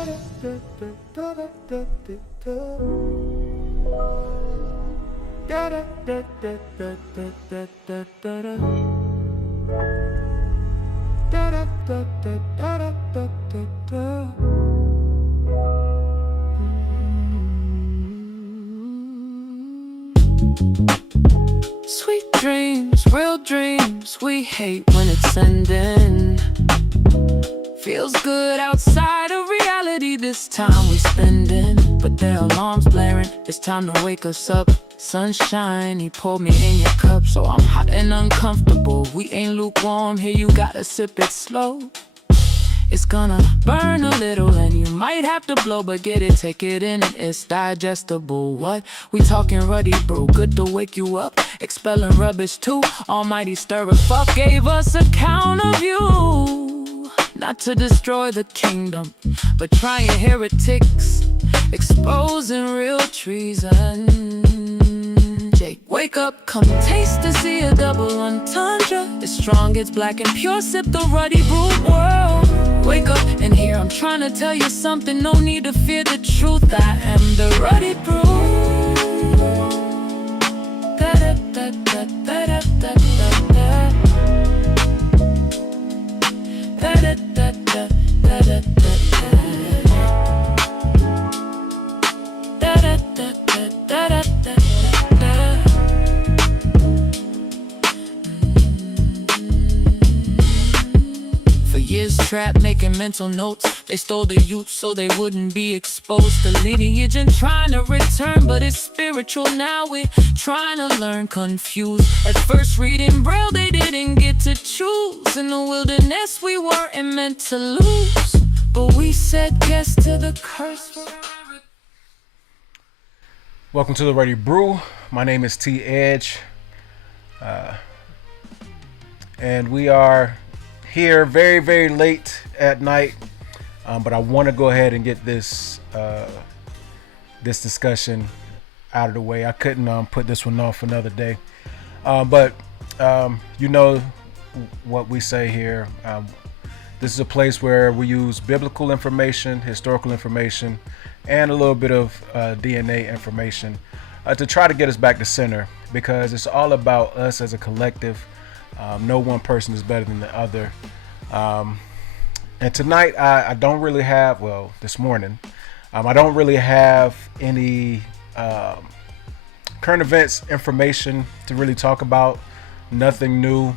Sweet dreams, real dreams, we hate when it's ending. Feels good outside of reality, this time we spending. But their alarms blaring, it's time to wake us up. Sunshine, he poured me in your cup, so I'm hot and uncomfortable. We ain't lukewarm here, you gotta sip it slow. It's gonna burn a little and you might have to blow, but get it, take it in and it's digestible. What? We talking Rudy, Brew, good to wake you up. Expelling rubbish too, almighty stirrer fuck gave us a count of you. Not to destroy the kingdom, but trying heretics, exposing real treason. Jake, wake up, come taste to see a double entendre. It's strong, it's black and pure, sip the Rudy Brew world. Wake up and here I'm trying to tell you something, no need to fear the truth. I am the Rudy Brew. Da da da da da da da da. Da da da da da da da. Da da da da da da. Years trapped making mental notes. They stole the youth so they wouldn't be exposed to lineage and trying to return, but it's spiritual now. We're trying to learn, confused. At first reading Braille they didn't get to choose. In the wilderness we weren't meant to lose, but we said yes to the curse. Welcome to the Rudy Brew. My name is T Edge, and we are here very late at night, but I want to go ahead and get this this discussion out of the way. I couldn't put this one off another day, but you know what we say here. This is a place where we use biblical information, historical information, and a little bit of DNA information to try to get us back to center, because it's all about us as a collective. No one person is better than the other. And tonight I don't really have, well, this morning, I don't really have any current events information to really talk about. Nothing new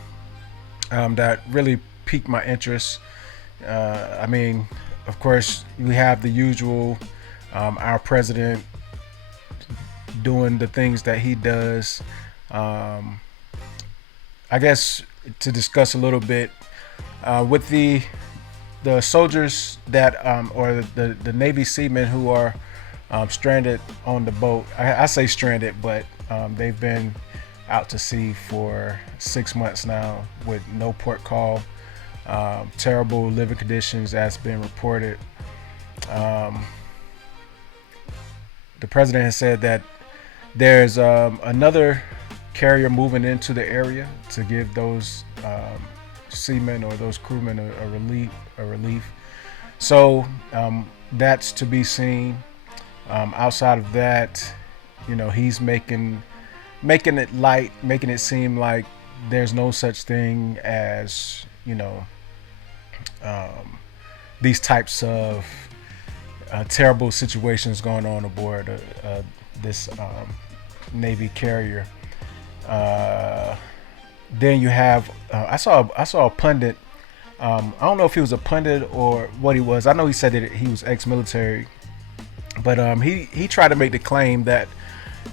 that really piqued my interest. I mean, of course, we have the usual, our president doing the things that he does. I guess to discuss a little bit with the soldiers that or the Navy seamen who are stranded on the boat. I say stranded, but they've been out to sea for 6 months now with no port call. Terrible living conditions as been reported. The president has said that there's another carrier moving into the area to give those seamen or those crewmen a relief. So that's to be seen. Outside of that, you know, he's making it light, making it seem like there's no such thing as, you know, these types of terrible situations going on aboard this Navy carrier. Then you have I saw a pundit. I don't know if he was a pundit or what he was. I know he said that he was ex-military, but he tried to make the claim that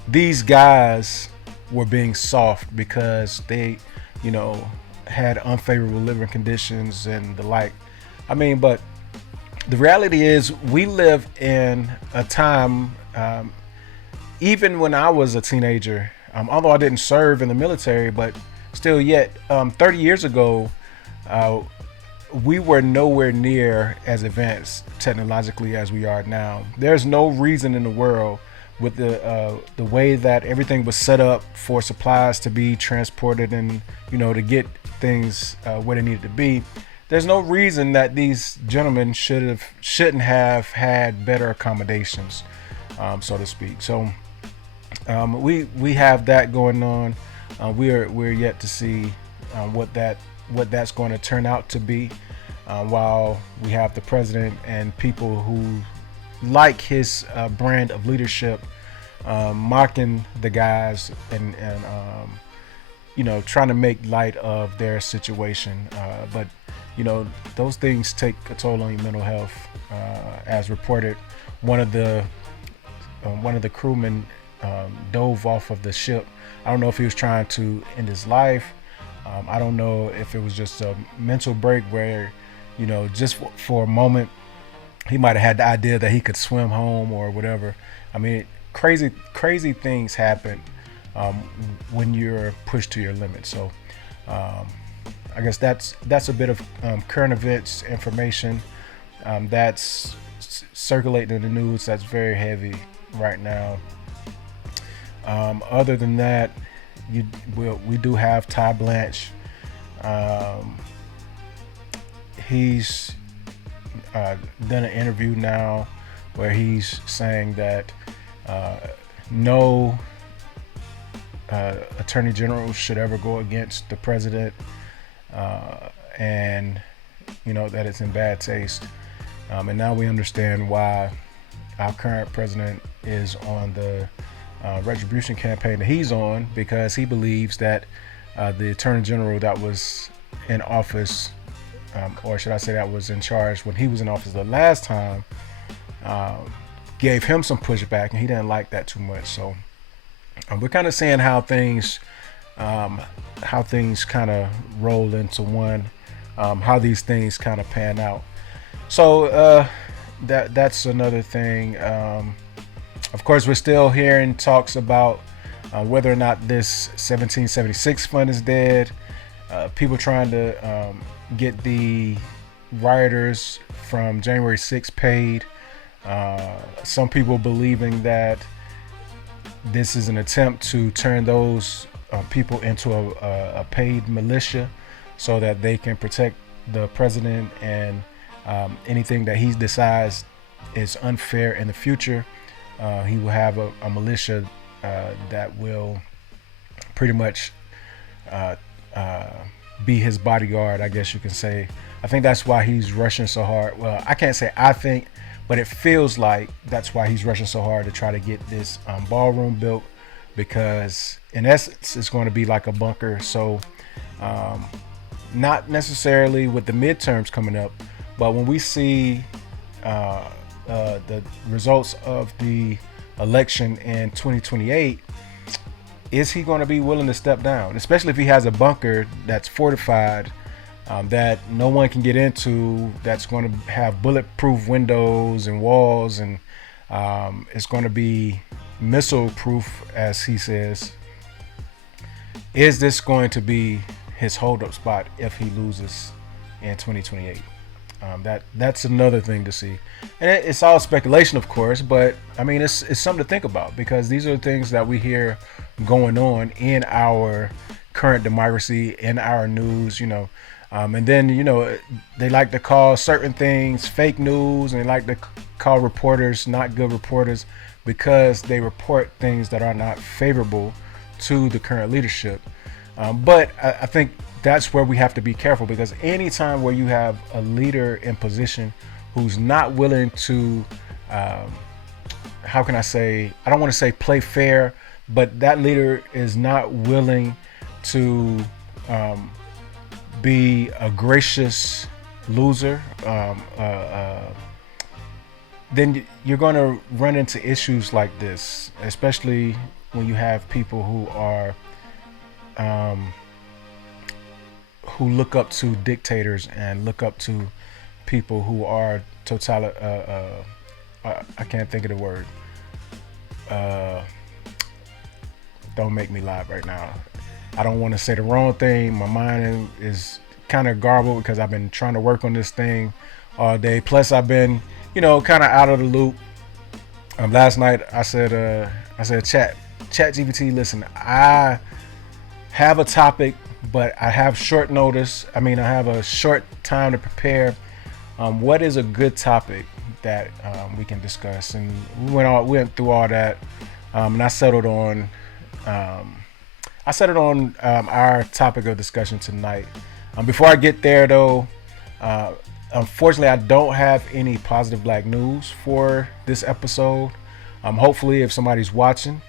these guys were being soft because they, you know, had unfavorable living conditions and the like. I mean, but the reality is we live in a time, even when I was a teenager, although I didn't serve in the military, but still yet 30 years ago, we were nowhere near as advanced technologically as we are now. There's no reason in the world, with the way that everything was set up for supplies to be transported and, you know, to get things where they needed to be, there's no reason that these gentlemen shouldn't have had better accommodations, so to speak. So we have that going on. We're yet to see what that's going to turn out to be. While we have the president and people who like his brand of leadership, mocking the guys and trying to make light of their situation, but those things take a toll on your mental health. As reported, one of the crewmen dove off of the ship. I don't know if he was trying to end his life. I don't know if it was just a mental break where, just for a moment, he might have had the idea that he could swim home or whatever. I mean, crazy things happen when you're pushed to your limit. So I guess that's a bit of current events information that's circulating in the news. That's very heavy right now. Other than that, we do have Ty Blanche. He's done an interview now where he's saying that no attorney general should ever go against the president, and that it's in bad taste. And now we understand why our current president is on the retribution campaign that he's on, because he believes that the attorney general that was in office, or should I say that was in charge when he was in office the last time, gave him some pushback, and he didn't like that too much. So we're kind of seeing how things kind of roll into one, how these things kind of pan out. So that's another thing. Of course, we're still hearing talks about whether or not this 1776 fund is dead. People trying to get the rioters from January 6th paid. Some people believing that this is an attempt to turn those people into a paid militia so that they can protect the president, and anything that he decides is unfair in the future, he will have a militia that will pretty much be his bodyguard, I guess you can say. I think that's why he's rushing so hard. Well, I can't say I think, but it feels like that's why he's rushing so hard to try to get this ballroom built, because in essence it's going to be like a bunker. So not necessarily with the midterms coming up, but when we see the results of the election in 2028, is he going to be willing to step down, especially if he has a bunker that's fortified, that no one can get into, that's going to have bulletproof windows and walls, and it's going to be missile proof, as he says? Is this going to be his holdup spot if he loses in 2028? That's another thing to see, and it's all speculation, of course, but I mean it's something to think about, because these are the things that we hear going on in our current democracy, in our news, and then they like to call certain things fake news, and they like to call reporters not good reporters because they report things that are not favorable to the current leadership. But I think that's where we have to be careful, because anytime where you have a leader in position who's not willing to, how can I say, I don't want to say play fair, but that leader is not willing to be a gracious loser, then you're going to run into issues like this, especially when you have people who are who look up to dictators and look up to people who are I can't think of the word. Don't make me laugh right now. I don't want to say the wrong thing. My mind is kind of garbled because I've been trying to work on this thing all day. Plus, I've been, kind of out of the loop. Last night, I said, Chat GPT, listen, I have a topic but I have short notice. I mean, I have a short time to prepare. What is a good topic that we can discuss? And we went through all that, and I settled on our topic of discussion tonight. Before I get there, though, unfortunately, I don't have any positive black news for this episode. Hopefully, if somebody's watching,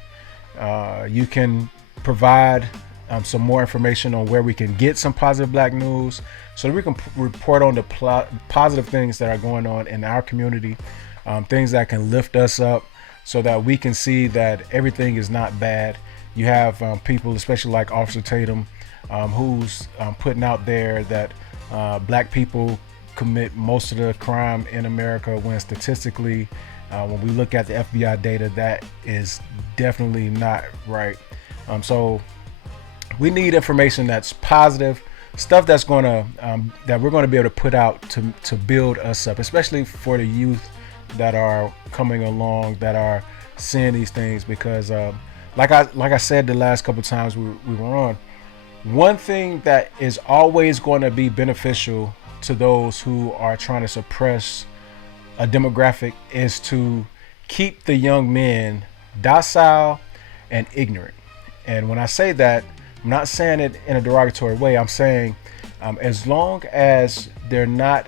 you can provide some more information on where we can get some positive black news so that we can report on the positive things that are going on in our community, things that can lift us up so that we can see that everything is not bad. You have people, especially like Officer Tatum, who's putting out there that black people commit most of the crime in America, when statistically, when we look at the FBI data, that is definitely not right. So we need information that's positive, stuff that's gonna that we're gonna be able to put out to build us up, especially for the youth that are coming along, that are seeing these things. Because like I said the last couple times we were on, one thing that is always going to be beneficial to those who are trying to suppress a demographic is to keep the young men docile and ignorant. And when I say that, I'm not saying it in a derogatory way. I'm saying as long as they're not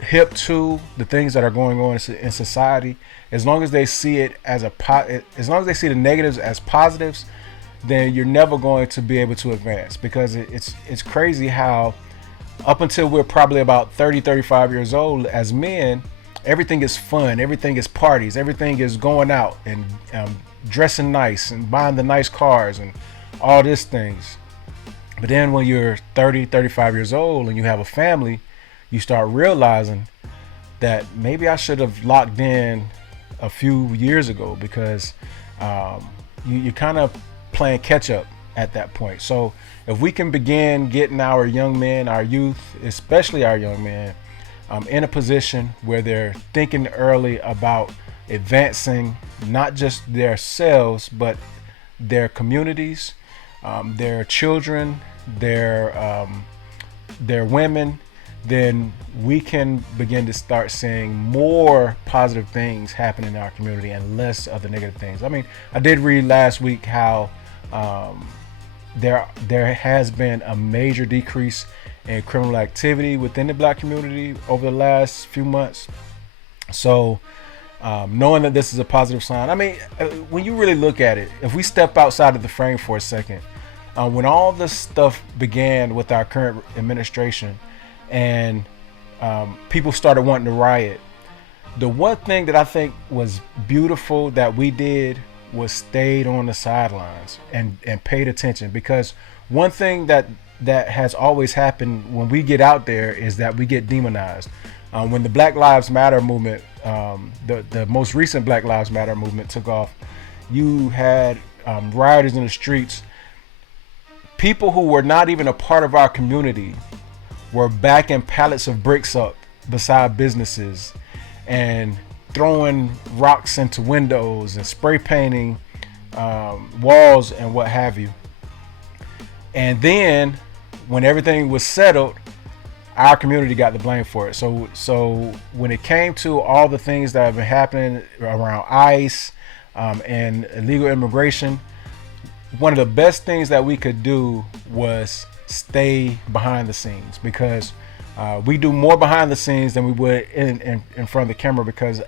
hip to the things that are going on in society, as long as they see it as as long as they see the negatives as positives, then you're never going to be able to advance. Because it's crazy how up until we're probably about 35 years old, as men, everything is fun, everything is parties, everything is going out and dressing nice and buying the nice cars and all these things. But then when you're 35 years old and you have a family, you start realizing that maybe I should have locked in a few years ago, because you're kind of playing catch up at that point. So if we can begin getting our young men, our youth, especially our young men, in a position where they're thinking early about advancing not just themselves, but their communities, their children, their women, then we can begin to start seeing more positive things happen in our community and less of the negative things. I mean, I did read last week how there has been a major decrease in criminal activity within the black community over the last few months. So knowing that this is a positive sign, I mean, when you really look at it, if we step outside of the frame for a second, when all this stuff began with our current administration and people started wanting to riot, the one thing that I think was beautiful that we did was stayed on the sidelines and paid attention. Because one thing that has always happened when we get out there is that we get demonized. When the Black Lives Matter movement, the most recent Black Lives Matter movement took off, you had rioters in the streets. People who were not even a part of our community were backing pallets of bricks up beside businesses and throwing rocks into windows and spray painting walls and what have you. And then when everything was settled, our community got the blame for it. So when it came to all the things that have been happening around ICE and illegal immigration, one of the best things that we could do was stay behind the scenes, because we do more behind the scenes than we would in front of the camera. Because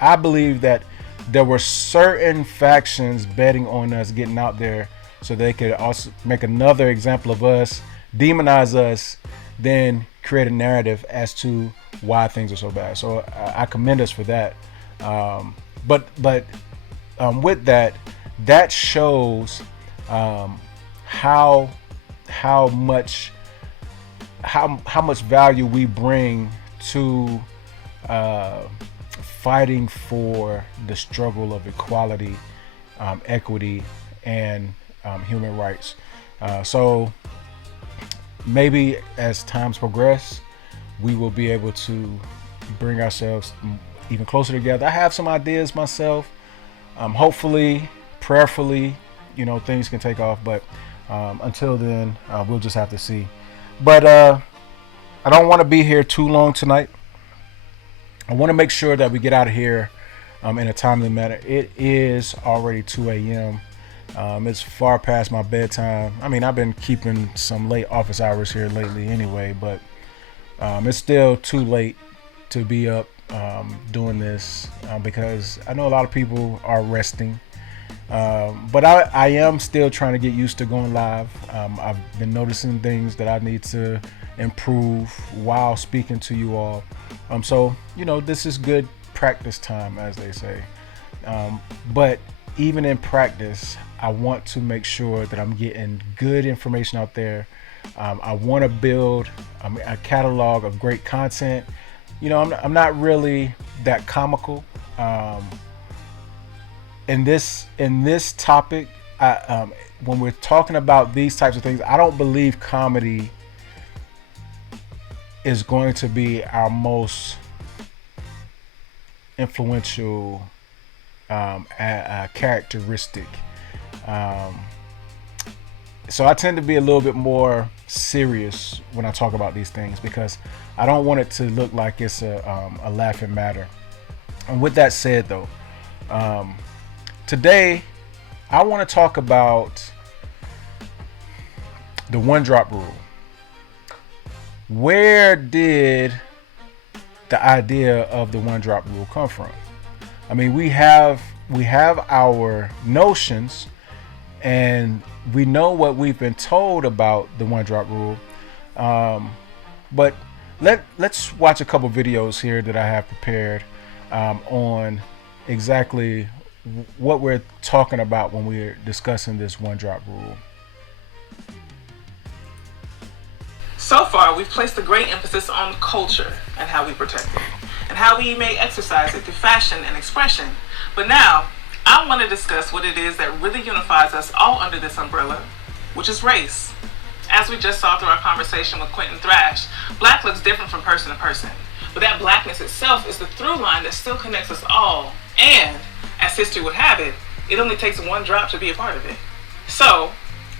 I believe that there were certain factions betting on us getting out there so they could also make another example of us, demonize us, then create a narrative as to why things are so bad. So I commend us for that. But with that shows how much value we bring to fighting for the struggle of equality, equity, and human rights. So maybe as times progress, we will be able to bring ourselves even closer together. I have some ideas myself. Hopefully, prayerfully, things can take off. But Until then, we'll just have to see. But I don't want to be here too long tonight. I want to make sure that we get out of here in a timely manner. It is already 2 a.m. It's far past my bedtime. I mean, I've been keeping some late office hours here lately anyway, but it's still too late to be up doing this because I know a lot of people are resting. But I am still trying to get used to going live. I've been noticing things that I need to improve while speaking to you all. So, this is good practice time, as they say. But even in practice, I want to make sure that I'm getting good information out there. I want to build a catalog of great content. I'm not really that comical. In this topic, when we're talking about these types of things, I don't believe comedy is going to be our most influential characteristic. So I tend to be a little bit more serious when I talk about these things because I don't want it to look like it's a laughing matter. And with that said, though, today I want to talk about the one drop rule. Where did the idea of the one drop rule come from? I mean, we have our notions and we know what we've been told about the one drop rule. But let's watch a couple videos here that I have prepared on exactly what we're talking about when we're discussing this one drop rule. So far, we've placed a great emphasis on culture and how we protect it, and how we may exercise it through fashion and expression. But now, I want to discuss what it is that really unifies us all under this umbrella, which is race. As we just saw through our conversation with Quentin Thrash, black looks different from person to person, but that blackness itself is the through line that still connects us all, and, as history would have it, it only takes one drop to be a part of it. So,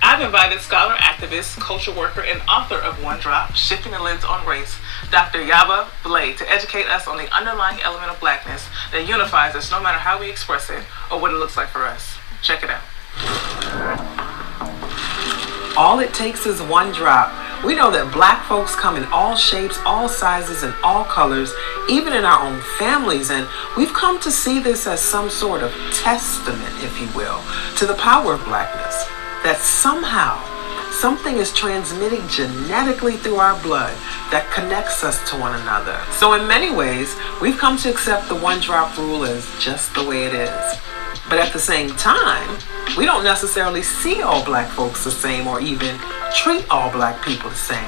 I've invited scholar, activist, culture worker, and author of One Drop, Shifting the Lens on Race, Dr. Yaba Blade, to educate us on the underlying element of blackness that unifies us no matter how we express it or what it looks like for us. Check it out. All it takes is one drop. We know that black folks come in all shapes, all sizes, and all colors, even in our own families, and we've come to see this as some sort of testament, if you will, to the power of blackness. That somehow something is transmitting genetically through our blood that connects us to one another. So in many ways, we've come to accept the one drop rule as just the way it is. But at the same time, we don't necessarily see all black folks the same or even treat all black people the same.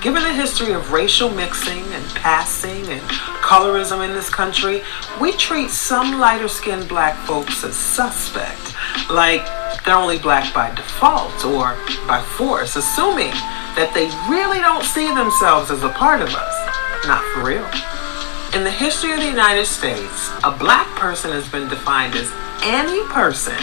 Given the history of racial mixing and passing and colorism in this country, we treat some lighter-skinned black folks as suspect, like they're only black by default or by force, assuming that they really don't see themselves as a part of us. Not for real. In the history of the United States, a black person has been defined as any person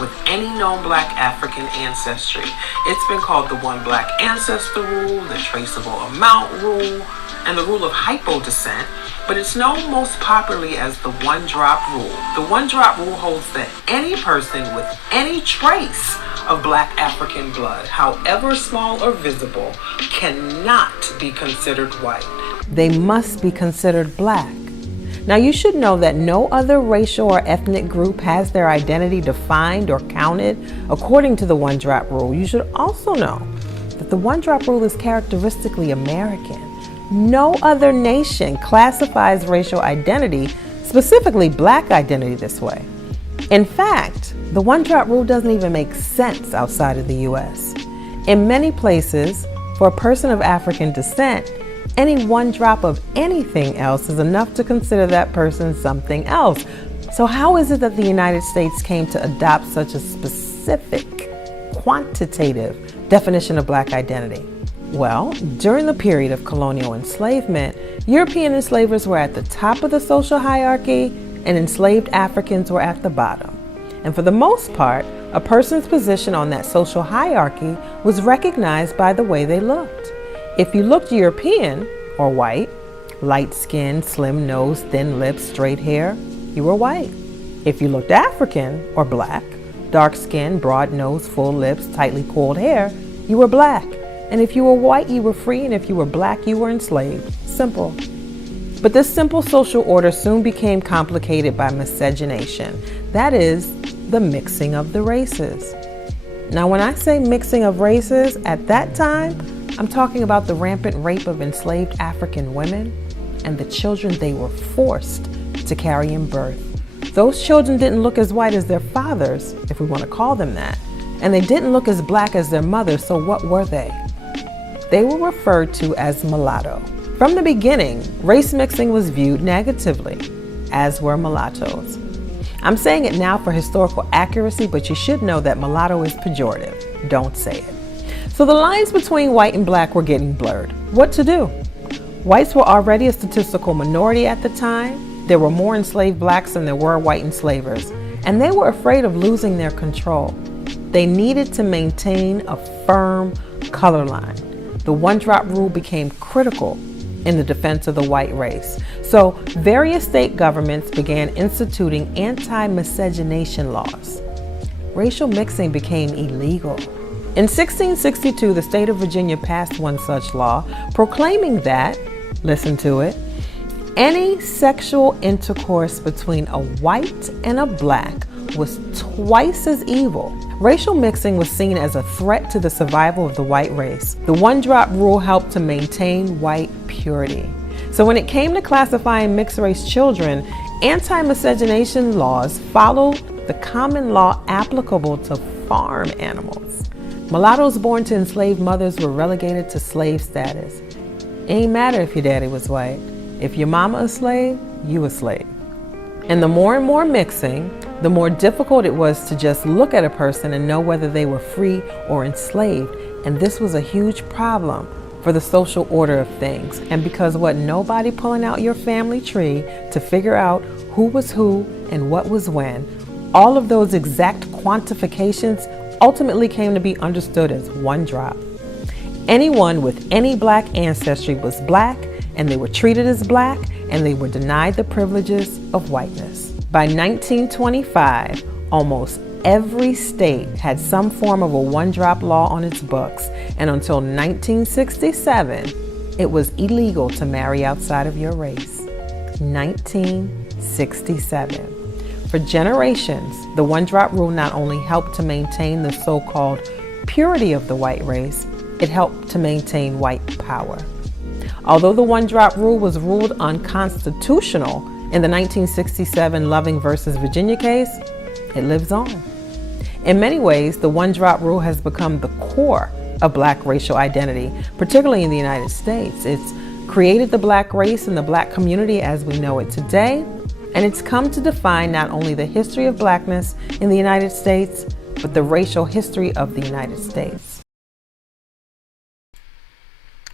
with any known black African ancestry. It's been called the one black ancestor rule, the traceable amount rule, and the rule of hypodescent, but it's known most popularly as the one drop rule. The one drop rule holds that any person with any trace of black African blood, however small or visible, cannot be considered white. They must be considered black. Now you should know that no other racial or ethnic group has their identity defined or counted according to the one drop rule. You should also know that the one drop rule is characteristically American. No other nation classifies racial identity, specifically black identity, this way. In fact, the one drop rule doesn't even make sense outside of the US. In many places, for a person of African descent, any one drop of anything else is enough to consider that person something else. So how is it that the United States came to adopt such a specific, quantitative definition of black identity? Well, during the period of colonial enslavement, European enslavers were at the top of the social hierarchy and enslaved Africans were at the bottom. And for the most part, a person's position on that social hierarchy was recognized by the way they looked. If you looked European or white, light skin, slim nose, thin lips, straight hair, you were white. If you looked African or black, dark skin, broad nose, full lips, tightly coiled hair, you were black. And if you were white, you were free, and if you were black, you were enslaved. Simple. But this simple social order soon became complicated by miscegenation. That is, the mixing of the races. Now, when I say mixing of races, at that time, I'm talking about the rampant rape of enslaved African women and the children they were forced to carry in birth. Those children didn't look as white as their fathers, if we want to call them that, and they didn't look as black as their mothers, so what were they? They were referred to as mulatto. From the beginning, race mixing was viewed negatively, as were mulattoes. I'm saying it now for historical accuracy, but you should know that mulatto is pejorative. Don't say it. So the lines between white and black were getting blurred. What to do? Whites were already a statistical minority at the time. There were more enslaved blacks than there were white enslavers, and they were afraid of losing their control. They needed to maintain a firm color line. The one-drop rule became critical in the defense of the white race. So various state governments began instituting anti-miscegenation laws. Racial mixing became illegal. In 1662, the state of Virginia passed one such law, proclaiming that, listen to it, any sexual intercourse between a white and a black was twice as evil. Racial mixing was seen as a threat to the survival of the white race. The one-drop rule helped to maintain white purity. So when it came to classifying mixed-race children, anti-miscegenation laws followed the common law applicable to farm animals. Mulattoes born to enslaved mothers were relegated to slave status. It ain't matter if your daddy was white. If your mama a slave, you a slave. And the more and more mixing, the more difficult it was to just look at a person and know whether they were free or enslaved. And this was a huge problem for the social order of things. And because wasn't nobody pulling out your family tree to figure out who was who and what was when, all of those exact quantifications ultimately came to be understood as one drop. Anyone with any black ancestry was black, and they were treated as black, and they were denied the privileges of whiteness. By 1925, almost every state had some form of a one-drop law on its books, and until 1967, it was illegal to marry outside of your race. 1967. For generations, the one-drop rule not only helped to maintain the so-called purity of the white race, it helped to maintain white power. Although the one-drop rule was ruled unconstitutional in the 1967 Loving versus Virginia case, it lives on. In many ways, the one-drop rule has become the core of black racial identity, particularly in the United States. It's created the black race and the black community as we know it today, and it's come to define not only the history of blackness in the United States, but the racial history of the United States.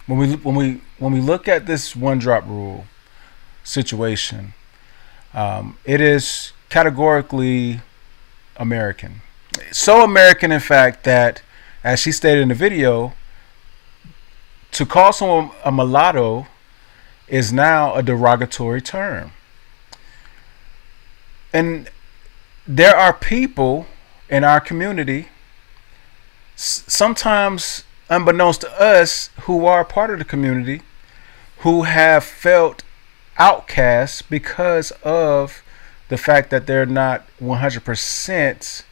When we look at this one-drop rule situation, it is categorically American. So American, in fact, that, as she stated in the video, to call someone a mulatto is now a derogatory term. And there are people in our community, sometimes unbeknownst to us, who are part of the community, who have felt outcasts because of the fact that they're not 100%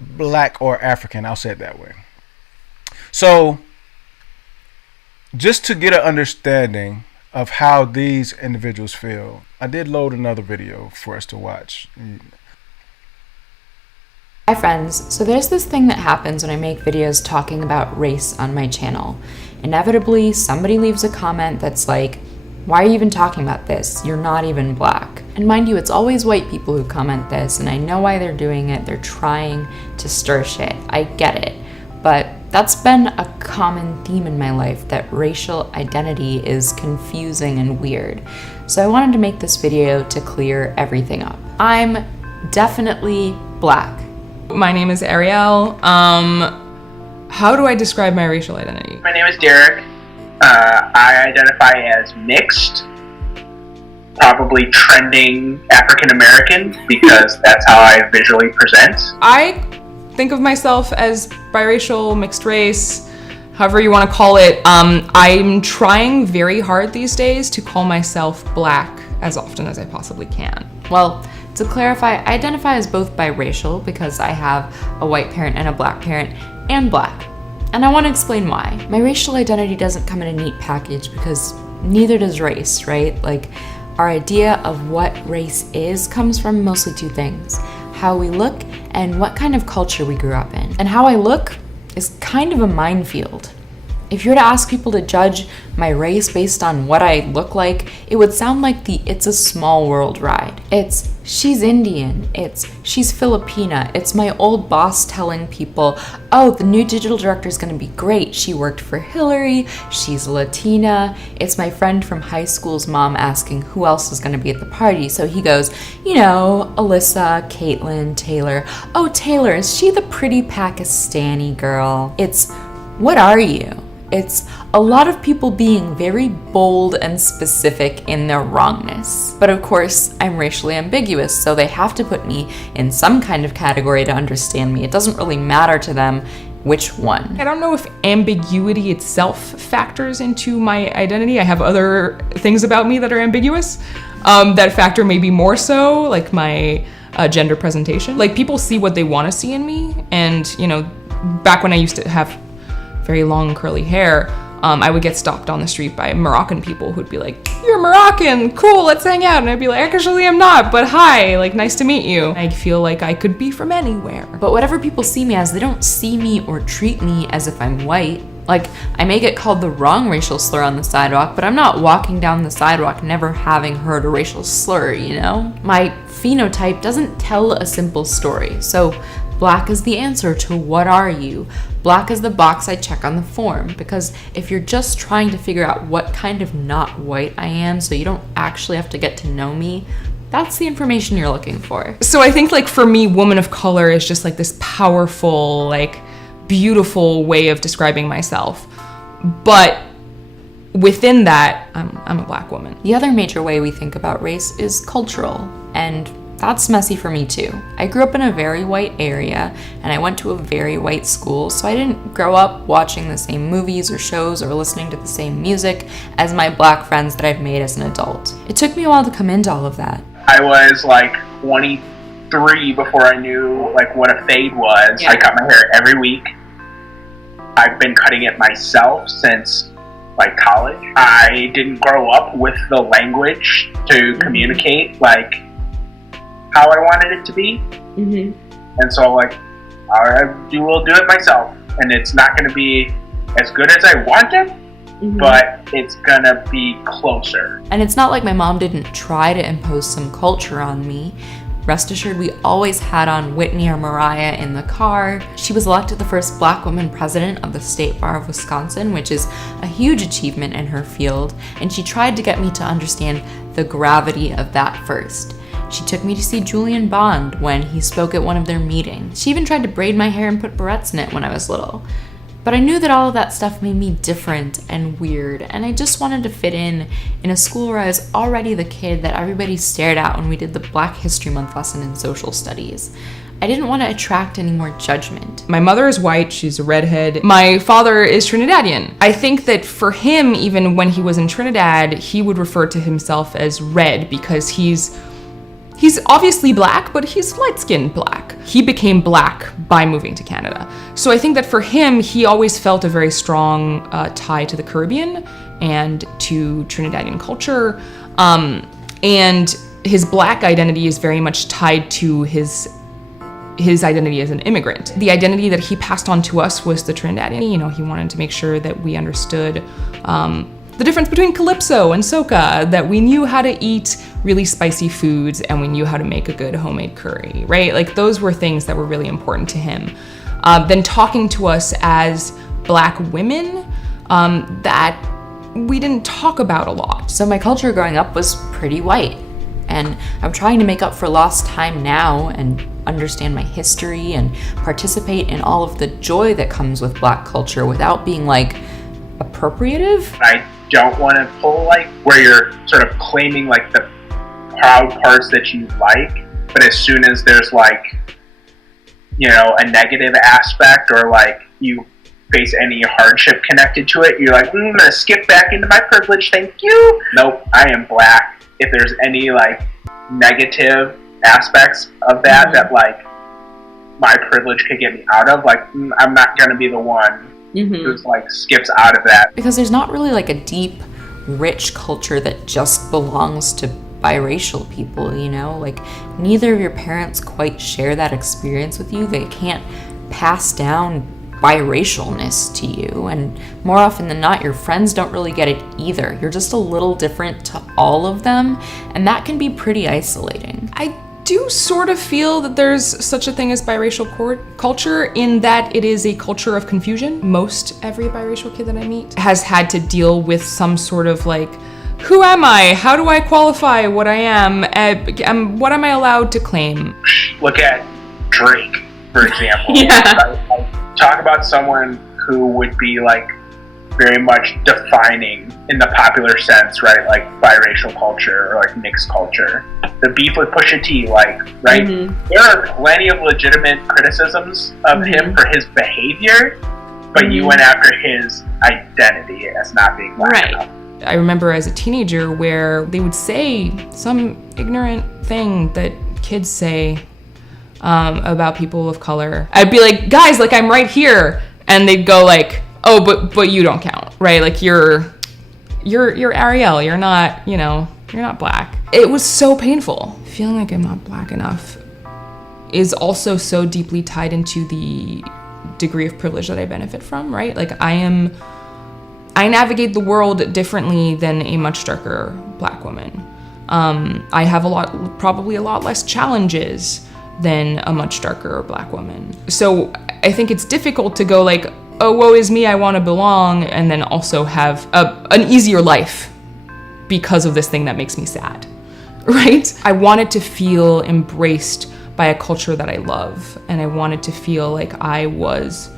black or African. I'll say it that way. So just to get an understanding of how these individuals feel, I did load another video for us to watch. Hi friends, so there's this thing that happens when I make videos talking about race on my channel. Inevitably, somebody leaves a comment that's like, why are you even talking about this? You're not even black. And mind you, it's always white people who comment this, and I know why they're doing it. They're trying to stir shit. I get it. But That's been a common theme in my life, that racial identity is confusing and weird. So I wanted to make this video to clear everything up. I'm definitely Black. My name is Ariel. How do I describe my racial identity? My name is Derek. I identify as mixed, probably trending African American because that's how I visually present. I think of myself as biracial, mixed race, however you want to call it. I'm trying very hard these days to call myself Black as often as I possibly can. Well, to clarify, I identify as both biracial because I have a white parent and a Black parent, and Black. And I want to explain why. My racial identity doesn't come in a neat package because neither does race, right? Like, our idea of what race is comes from mostly two things: how we look and what kind of culture we grew up in. And how I look is kind of a minefield. If you were to ask people to judge my race based on what I look like, it would sound like the It's a Small World ride. It's she's Indian, it's she's Filipina, it's my old boss telling people, oh, the new digital director is gonna be great, she worked for Hillary, she's Latina. It's my friend from high school's mom asking who else is gonna be at the party, so he goes, you know, Alyssa, Caitlin, Taylor. Oh, Taylor, is she the pretty Pakistani girl? It's, what are you? It's a lot of people being very bold and specific in their wrongness. But of course, I'm racially ambiguous, so they have to put me in some kind of category to understand me. It doesn't really matter to them which one. I don't know if ambiguity itself factors into my identity. I have other things about me that are ambiguous that factor maybe more so, like my gender presentation. Like, people see what they want to see in me, and you know, back when I used to have very long curly hair, I would get stopped on the street by Moroccan people who'd be like, you're Moroccan, cool, let's hang out. And I'd be like, actually I'm not, but hi, like, nice to meet you. I feel like I could be from anywhere. But whatever people see me as, they don't see me or treat me as if I'm white. Like, I may get called the wrong racial slur on the sidewalk, but I'm not walking down the sidewalk never having heard a racial slur, you know? My phenotype doesn't tell a simple story, so Black is the answer to what are you? Black is the box I check on the form, because if you're just trying to figure out what kind of not white I am so you don't actually have to get to know me, that's the information you're looking for. So I think, like, for me, woman of color is just like this powerful, like, beautiful way of describing myself. But within that, I'm a Black woman. The other major way we think about race is cultural, and that's messy for me too. I grew up in a very white area, and I went to a very white school, so I didn't grow up watching the same movies or shows or listening to the same music as my Black friends that I've made as an adult. It took me a while to come into all of that. I was like 23 before I knew like what a fade was. Yeah. I cut my hair every week. I've been cutting it myself since like college. I didn't grow up with the language to communicate like how I wanted it to be. And so like, I will do it myself, and it's not going to be as good as I want it, but it's going to be closer. And it's not like my mom didn't try to impose some culture on me. Rest assured, we always had on Whitney or Mariah in the car. She was elected the first Black woman president of the State Bar of Wisconsin, which is a huge achievement in her field, and she tried to get me to understand the gravity of that first. She took me to see Julian Bond when he spoke at one of their meetings. She even tried to braid my hair and put barrettes in it when I was little. But I knew that all of that stuff made me different and weird, and I just wanted to fit in a school where I was already the kid that everybody stared at when we did the Black History Month lesson in social studies. I didn't want to attract any more judgment. My mother is white, she's a redhead. My father is Trinidadian. I think that for him, even when he was in Trinidad, he would refer to himself as red because he's obviously Black, but he's light-skinned Black. He became Black by moving to Canada. So I think that for him, he always felt a very strong tie to the Caribbean and to Trinidadian culture. And his Black identity is very much tied to his identity as an immigrant. The identity that he passed on to us was the Trinidadian. You know, he wanted to make sure that we understood the difference between calypso and soca, that we knew how to eat really spicy foods and we knew how to make a good homemade curry, right? Like, those were things that were really important to him. Then talking to us as black women that we didn't talk about a lot. So my culture growing up was pretty white, and I'm trying to make up for lost time now and understand my history and participate in all of the joy that comes with black culture without being like appropriative. I don't want to pull like where you're sort of claiming like the proud parts that you like, but as soon as there's like, you know, a negative aspect or like you face any hardship connected to it, you're like, I'm gonna skip back into my privilege, thank you. Nope, I am black. If there's any like negative aspects of that that like my privilege could get me out of, like I'm not gonna be the one who's like skips out of that. Because there's not really like a deep, rich culture that just belongs to biracial people, you know? Like neither of your parents quite share that experience with you. They can't pass down biracialness to you, and more often than not your friends don't really get it either. You're just a little different to all of them, and that can be pretty isolating. I do sort of feel that there's such a thing as biracial culture in that it is a culture of confusion. Most every biracial kid that I meet has had to deal with some sort of like, who am I? How do I qualify what I am? What am I allowed to claim? Look at Drake, for example. Yeah. Talk about someone who would be like very much defining in the popular sense, right? Like biracial culture or like mixed culture. The beef with Pusha T, like, right? There are plenty of legitimate criticisms of him for his behavior, but you went after his identity as not being black enough. I remember as a teenager where they would say some ignorant thing that kids say about people of color. I'd be like, guys, like I'm right here, and they'd go like, oh, but you don't count, right? Like you're Ariel, you're not, you know, you're not black. It was so painful. Feeling like I'm not black enough is also so deeply tied into the degree of privilege that I benefit from, right? Like I navigate the world differently than a much darker black woman. I have probably a lot less challenges than a much darker black woman. So I think it's difficult to go like, oh, woe is me, I want to belong, and then also have an easier life because of this thing that makes me sad, right? I wanted to feel embraced by a culture that I love, and I wanted to feel like I was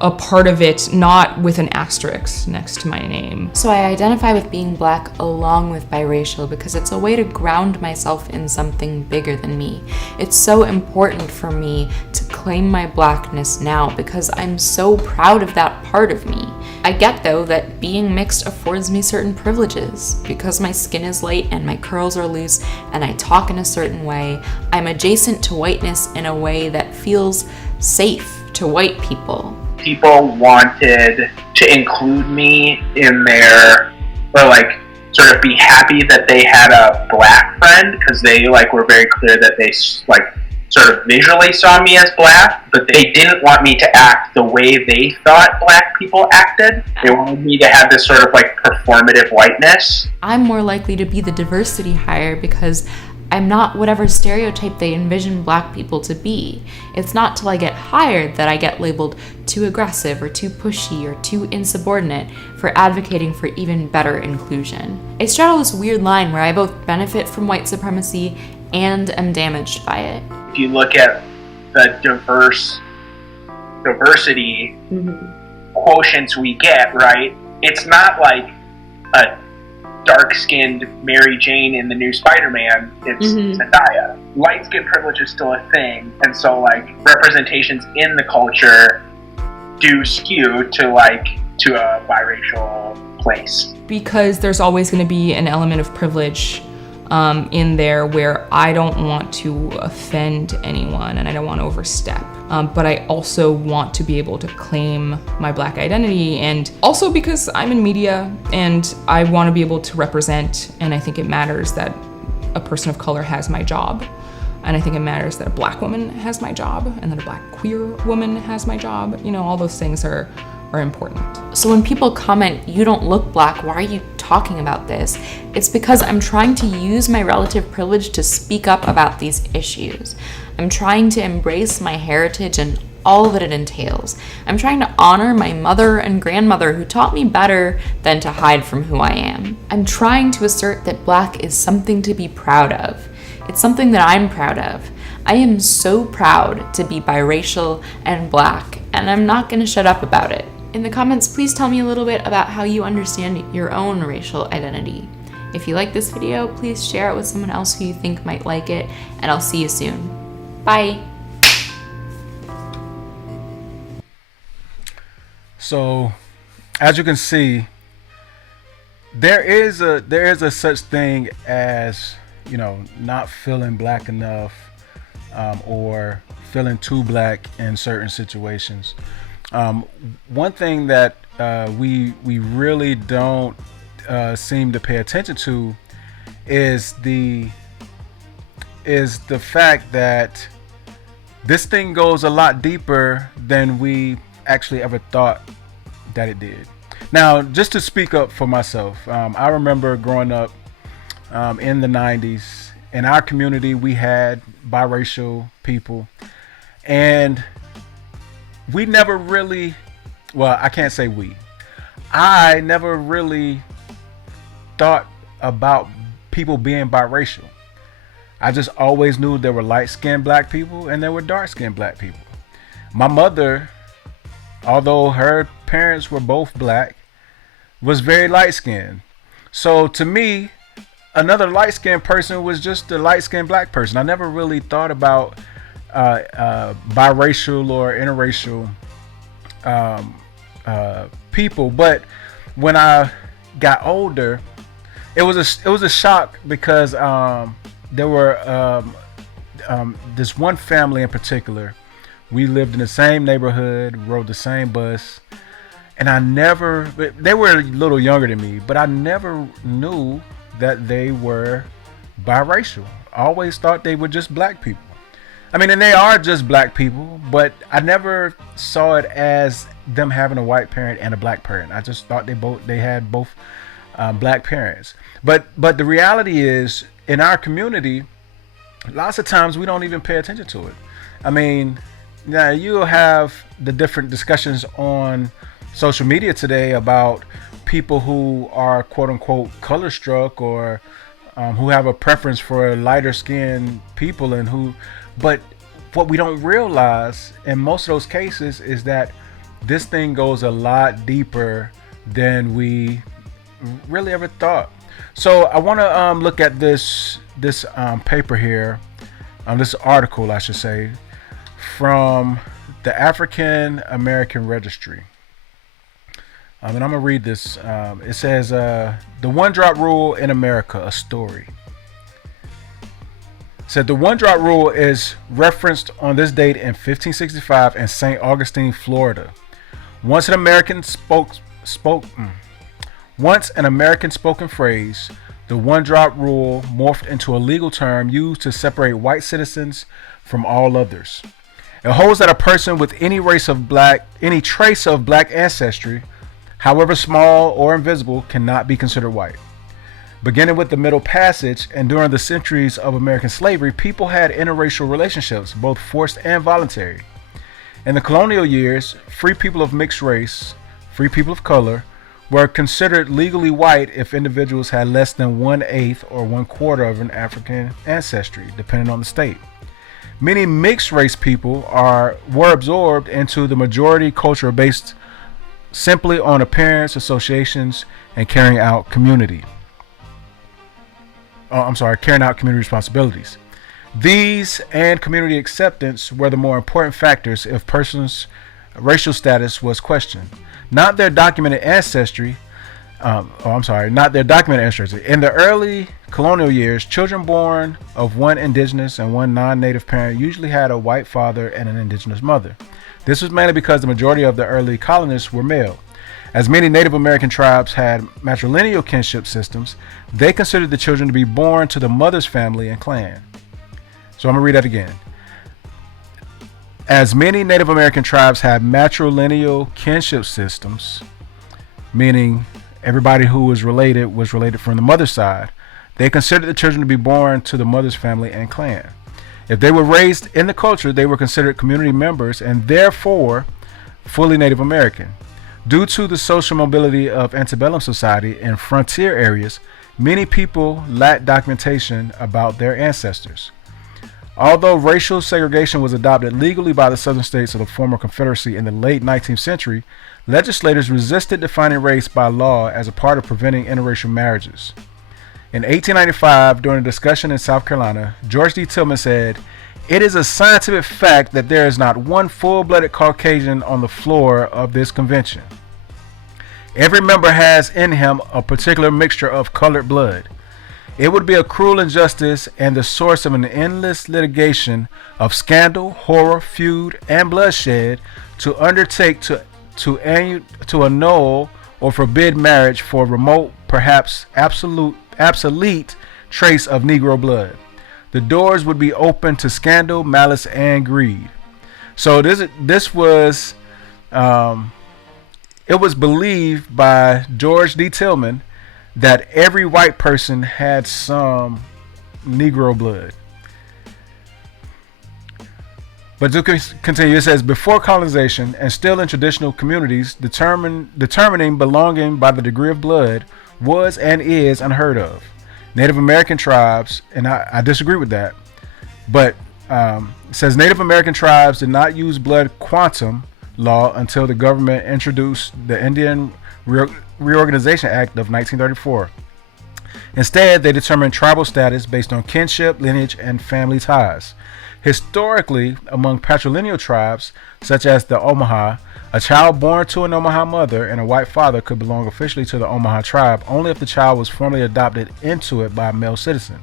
a part of it, not with an asterisk next to my name. So I identify with being black along with biracial because it's a way to ground myself in something bigger than me. It's so important for me to claim my blackness now because I'm so proud of that part of me. I get though that being mixed affords me certain privileges. Because my skin is light and my curls are loose and I talk in a certain way, I'm adjacent to whiteness in a way that feels safe to white people. People wanted to include me in their, or like sort of be happy that they had a black friend because they like were very clear that they like sort of visually saw me as black, but they didn't want me to act the way they thought black people acted. They wanted me to have this sort of like performative whiteness. I'm more likely to be the diversity hire because I'm not whatever stereotype they envision black people to be. It's not till I get hired that I get labeled too aggressive or too pushy or too insubordinate for advocating for even better inclusion. I straddle this weird line where I both benefit from white supremacy and am damaged by it. If you look at the diversity quotients we get, right, it's not like a dark-skinned Mary Jane in the new Spider-Man. It's Zendaya. Light skin privilege is still a thing, and so like representations in the culture do skew to a biracial place. Because there's always going to be an element of privilege in there where I don't want to offend anyone and I don't want to overstep. But I also want to be able to claim my black identity, and also because I'm in media and I want to be able to represent, and I think it matters that a person of color has my job. And I think it matters that a black woman has my job and that a black queer woman has my job. You know, all those things are important. So when people comment, you don't look black, why are you talking about this? It's because I'm trying to use my relative privilege to speak up about these issues. I'm trying to embrace my heritage and all that it entails. I'm trying to honor my mother and grandmother who taught me better than to hide from who I am. I'm trying to assert that Black is something to be proud of. It's something that I'm proud of. I am so proud to be biracial and Black, and I'm not going to shut up about it. In the comments, please tell me a little bit about how you understand your own racial identity. If you like this video, please share it with someone else who you think might like it, and I'll see you soon. Bye. So, as you can see, there is a such thing as, you know, not feeling Black enough, or feeling too Black in certain situations. One thing that we really don't seem to pay attention to is the fact that this thing goes a lot deeper than we actually ever thought that it did. Now, just to speak up for myself, I remember growing up in the 90s. In our community, we had biracial people, and we never really, well, I can't say we. I never really thought about people being biracial. I just always knew there were light-skinned Black people and there were dark-skinned Black people. My mother, although her parents were both Black, was very light-skinned. So to me, another light-skinned person was just a light-skinned Black person. I never really thought about biracial or interracial people. But when I got older, it was a shock because there were this one family in particular. We lived in the same neighborhood, rode the same bus, and they were a little younger than me, but I never knew that they were biracial. I always thought they were just Black people. I mean, and they are just Black people, but I never saw it as them having a white parent and a Black parent. I just thought they had both Black parents. But the reality is, in our community, lots of times we don't even pay attention to it. I mean, now you'll have the different discussions on social media today about people who are quote unquote color struck, or who have a preference for lighter skinned people, but what we don't realize in most of those cases is that this thing goes a lot deeper than we really ever thought. So I want to look at this paper here, this article, I should say, from the African American Registry. And I'm going to read this. It says, the one-drop rule in America, a story. It said the one-drop rule is referenced on this date in 1565 in St. Augustine, Florida. Once an American spoken phrase, the one-drop rule morphed into a legal term used to separate white citizens from all others. It holds that a person with any trace of Black ancestry, however small or invisible, cannot be considered white. Beginning with the Middle Passage and during the centuries of American slavery, people had interracial relationships, both forced and voluntary. In the colonial years, free people of mixed race, free people of color, were considered legally white if individuals had less than 1/8 or 1/4 of an African ancestry, depending on the state. Many mixed race people were absorbed into the majority culture based simply on appearance, associations, and carrying out community responsibilities. These and community acceptance were the more important factors if persons' racial status was questioned, not their documented ancestry. Not their documented ancestry. In the early colonial years, children born of one indigenous and one non-native parent usually had a white father and an indigenous mother. This was mainly because the majority of the early colonists were male. As many Native American tribes had matrilineal kinship systems, they considered the children to be born to the mother's family and clan. So I'm going to read that again. As many Native American tribes had matrilineal kinship systems, meaning everybody who was related from the mother's side, they considered the children to be born to the mother's family and clan. If they were raised in the culture, they were considered community members and therefore fully Native American. Due to the social mobility of antebellum society in frontier areas, many people lack documentation about their ancestors. Although racial segregation was adopted legally by the southern states of the former Confederacy in the late 19th century, legislators resisted defining race by law as a part of preventing interracial marriages. In 1895, during a discussion in South Carolina, George D. Tillman said, "It is a scientific fact that there is not one full-blooded Caucasian on the floor of this convention. Every member has in him a particular mixture of colored blood. It would be a cruel injustice and the source of an endless litigation of scandal, horror, feud, and bloodshed to undertake to annul or forbid marriage for remote, perhaps obsolete trace of Negro blood. The doors would be open to scandal, malice, and greed." So this was it was believed by George D. Tillman that every white person had some Negro blood. But to continue, it says, before colonization and still in traditional communities, determining belonging by the degree of blood was and is unheard of. Native American tribes, and I disagree with that, but it says Native American tribes did not use blood quantum law until the government introduced the Indian Reorganization Act of 1934. Instead, they determined tribal status based on kinship, lineage, and family ties. Historically, among patrilineal tribes, such as the Omaha, a child born to an Omaha mother and a white father could belong officially to the Omaha tribe only if the child was formally adopted into it by a male citizen.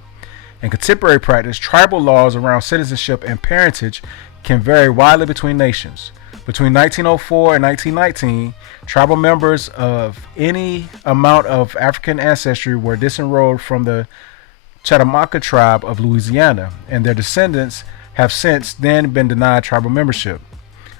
In contemporary practice, tribal laws around citizenship and parentage can vary widely between nations. Between 1904 and 1919, tribal members of any amount of African ancestry were disenrolled from the Chattanooga tribe of Louisiana, and their descendants have since then been denied tribal membership.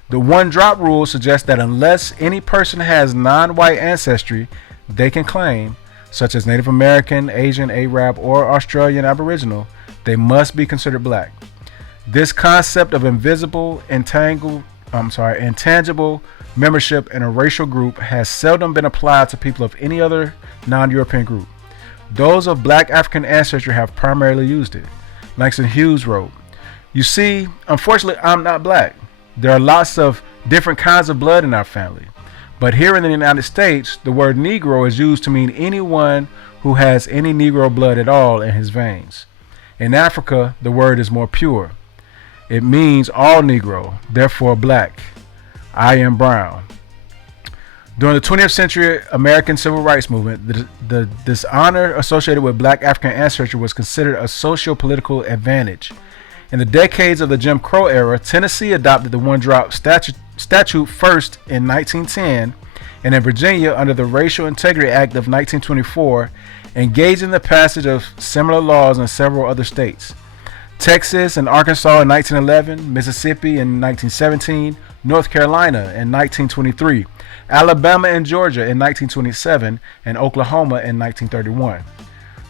The one-drop rule suggests that unless any person has non-white ancestry they can claim, such as Native American, Asian, Arab, or Australian Aboriginal, they must be considered black. This concept of intangible membership in a racial group has seldom been applied to people of any other non-European group. Those of black African ancestry have primarily used it. Langston Hughes wrote, "You see, unfortunately, I'm not black. There are lots of different kinds of blood in our family. But here in the United States, the word Negro is used to mean anyone who has any Negro blood at all in his veins. In Africa, the word is more pure. It means all Negro, therefore black. I am brown." During the 20th century American Civil Rights Movement, the dishonor associated with black African ancestry was considered a socio-political advantage. In the decades of the Jim Crow era, Tennessee adopted the one-drop statute first in 1910, and in Virginia, under the Racial Integrity Act of 1924, engaged in the passage of similar laws in several other states. Texas and Arkansas in 1911, Mississippi in 1917, North Carolina in 1923, Alabama and Georgia in 1927, and Oklahoma in 1931.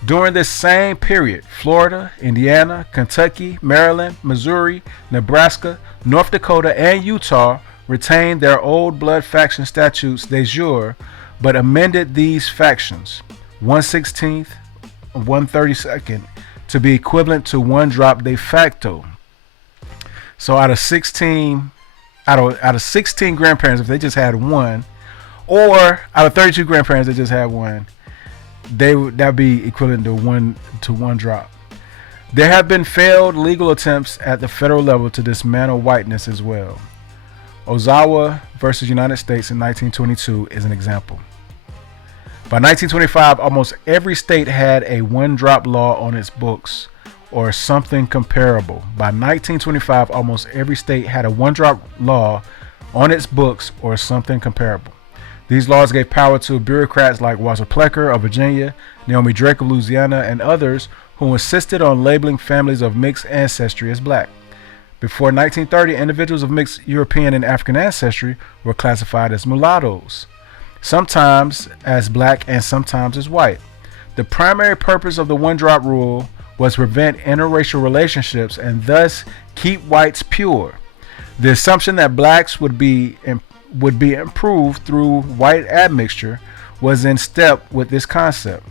During this same period, Florida, Indiana, Kentucky, Maryland, Missouri, Nebraska, North Dakota, and Utah retained their old blood faction statutes de jure, but amended these factions, 1/16, 1/32, to be equivalent to one drop de facto. So out of 16 grandparents, if they just had one, or out of 32 grandparents, they just had one, that'd be equivalent to one drop. There have been failed legal attempts at the federal level to dismantle whiteness as well. Ozawa versus United States in 1922 is an example. By 1925, almost every state had a one-drop law on its books or something comparable. By 1925, almost every state had a one-drop law on its books or something comparable. These laws gave power to bureaucrats like Walter Plecker of Virginia, Naomi Drake of Louisiana, and others who insisted on labeling families of mixed ancestry as black. Before 1930, individuals of mixed European and African ancestry were classified as mulattoes, sometimes as black and sometimes as white. The primary purpose of the one-drop rule was to prevent interracial relationships and thus keep whites pure. The assumption that blacks would be improved through white admixture was in step with this concept.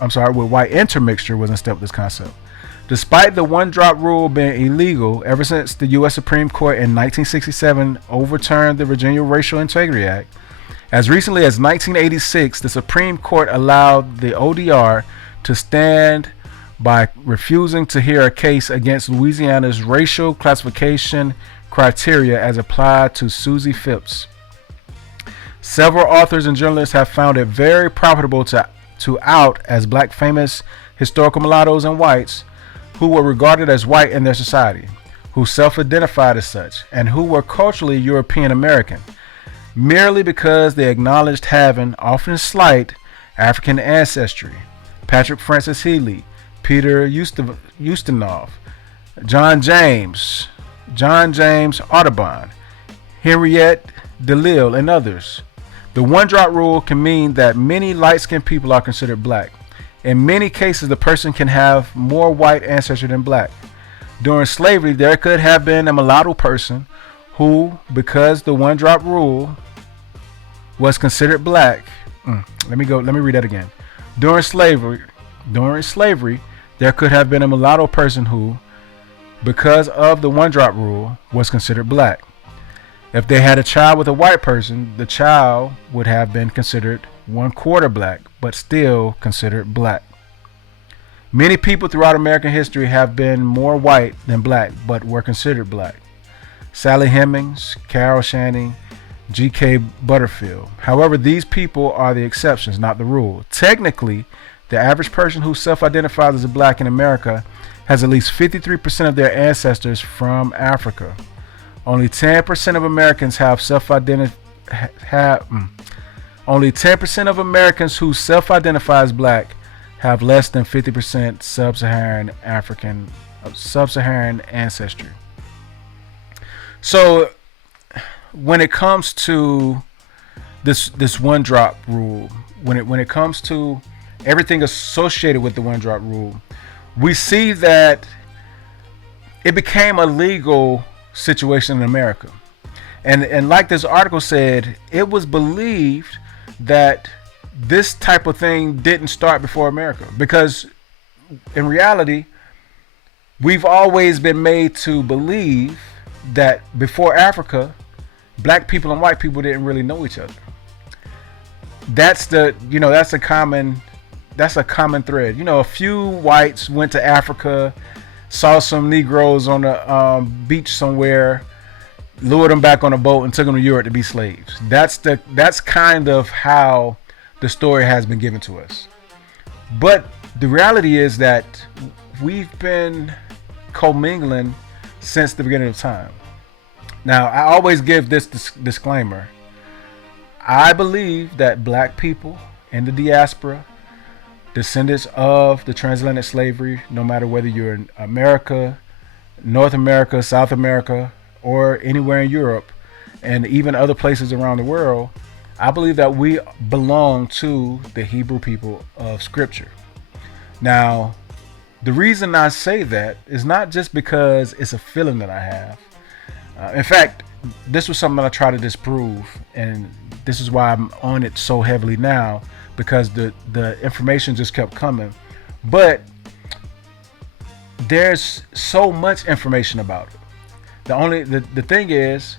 With white intermixture was in step with this concept. Despite the one-drop rule being illegal ever since the U.S. Supreme Court in 1967 overturned the Virginia Racial Integrity Act, as recently as 1986, the Supreme Court allowed the ODR to stand by refusing to hear a case against Louisiana's racial classification criteria as applied to Susie Phipps. Several authors and journalists have found it very profitable to out as black famous historical mulattoes and whites who were regarded as white in their society, who self-identified as such, and who were culturally European American, merely because they acknowledged having, often slight, African ancestry. Patrick Francis Healy, Peter Ustinov, John James Audubon, Henriette DeLille, and others. The one-drop rule can mean that many light-skinned people are considered black. In many cases, the person can have more white ancestry than black. During slavery, there could have been a mulatto person who, because the one-drop rule was considered black. Let me read that again. During slavery, there could have been a mulatto person who, because of the one-drop rule, was considered black. If they had a child with a white person, the child would have been considered 1/4 black, but still considered black. Many people throughout American history have been more white than black, but were considered black. Sally Hemings, Carol Channing, G.K. Butterfield. However, these people are the exceptions, not the rule. Technically, the average person who self-identifies as black in America has at least 53% of their ancestors from Africa. Only 10% of Americans Only 10% of Americans who self-identify as black have less than 50% sub-Saharan ancestry. So when it comes to this one drop rule, when it comes to everything associated with the one drop rule, we see that it became a legal situation in America. And like this article said, it was believed that this type of thing didn't start before America, because in reality, we've always been made to believe that before Africa, black people and white people didn't really know each other. That's a common thread. A few whites went to Africa, saw some Negroes on a beach somewhere, lured them back on a boat and took them to Europe to be slaves. That's kind of how the story has been given to us. But the reality is that we've been commingling since the beginning of time. Now, I always give this disclaimer. I believe that black people in the diaspora, descendants of the transatlantic slavery, no matter whether you're in America, North America, South America, or anywhere in Europe, and even other places around the world, I believe that we belong to the Hebrew people of Scripture. Now, the reason I say that is not just because it's a feeling that I have. In fact, this was something that I try to disprove, and this is why I'm on it so heavily now, because the information just kept coming. But there's so much information about it. The thing is,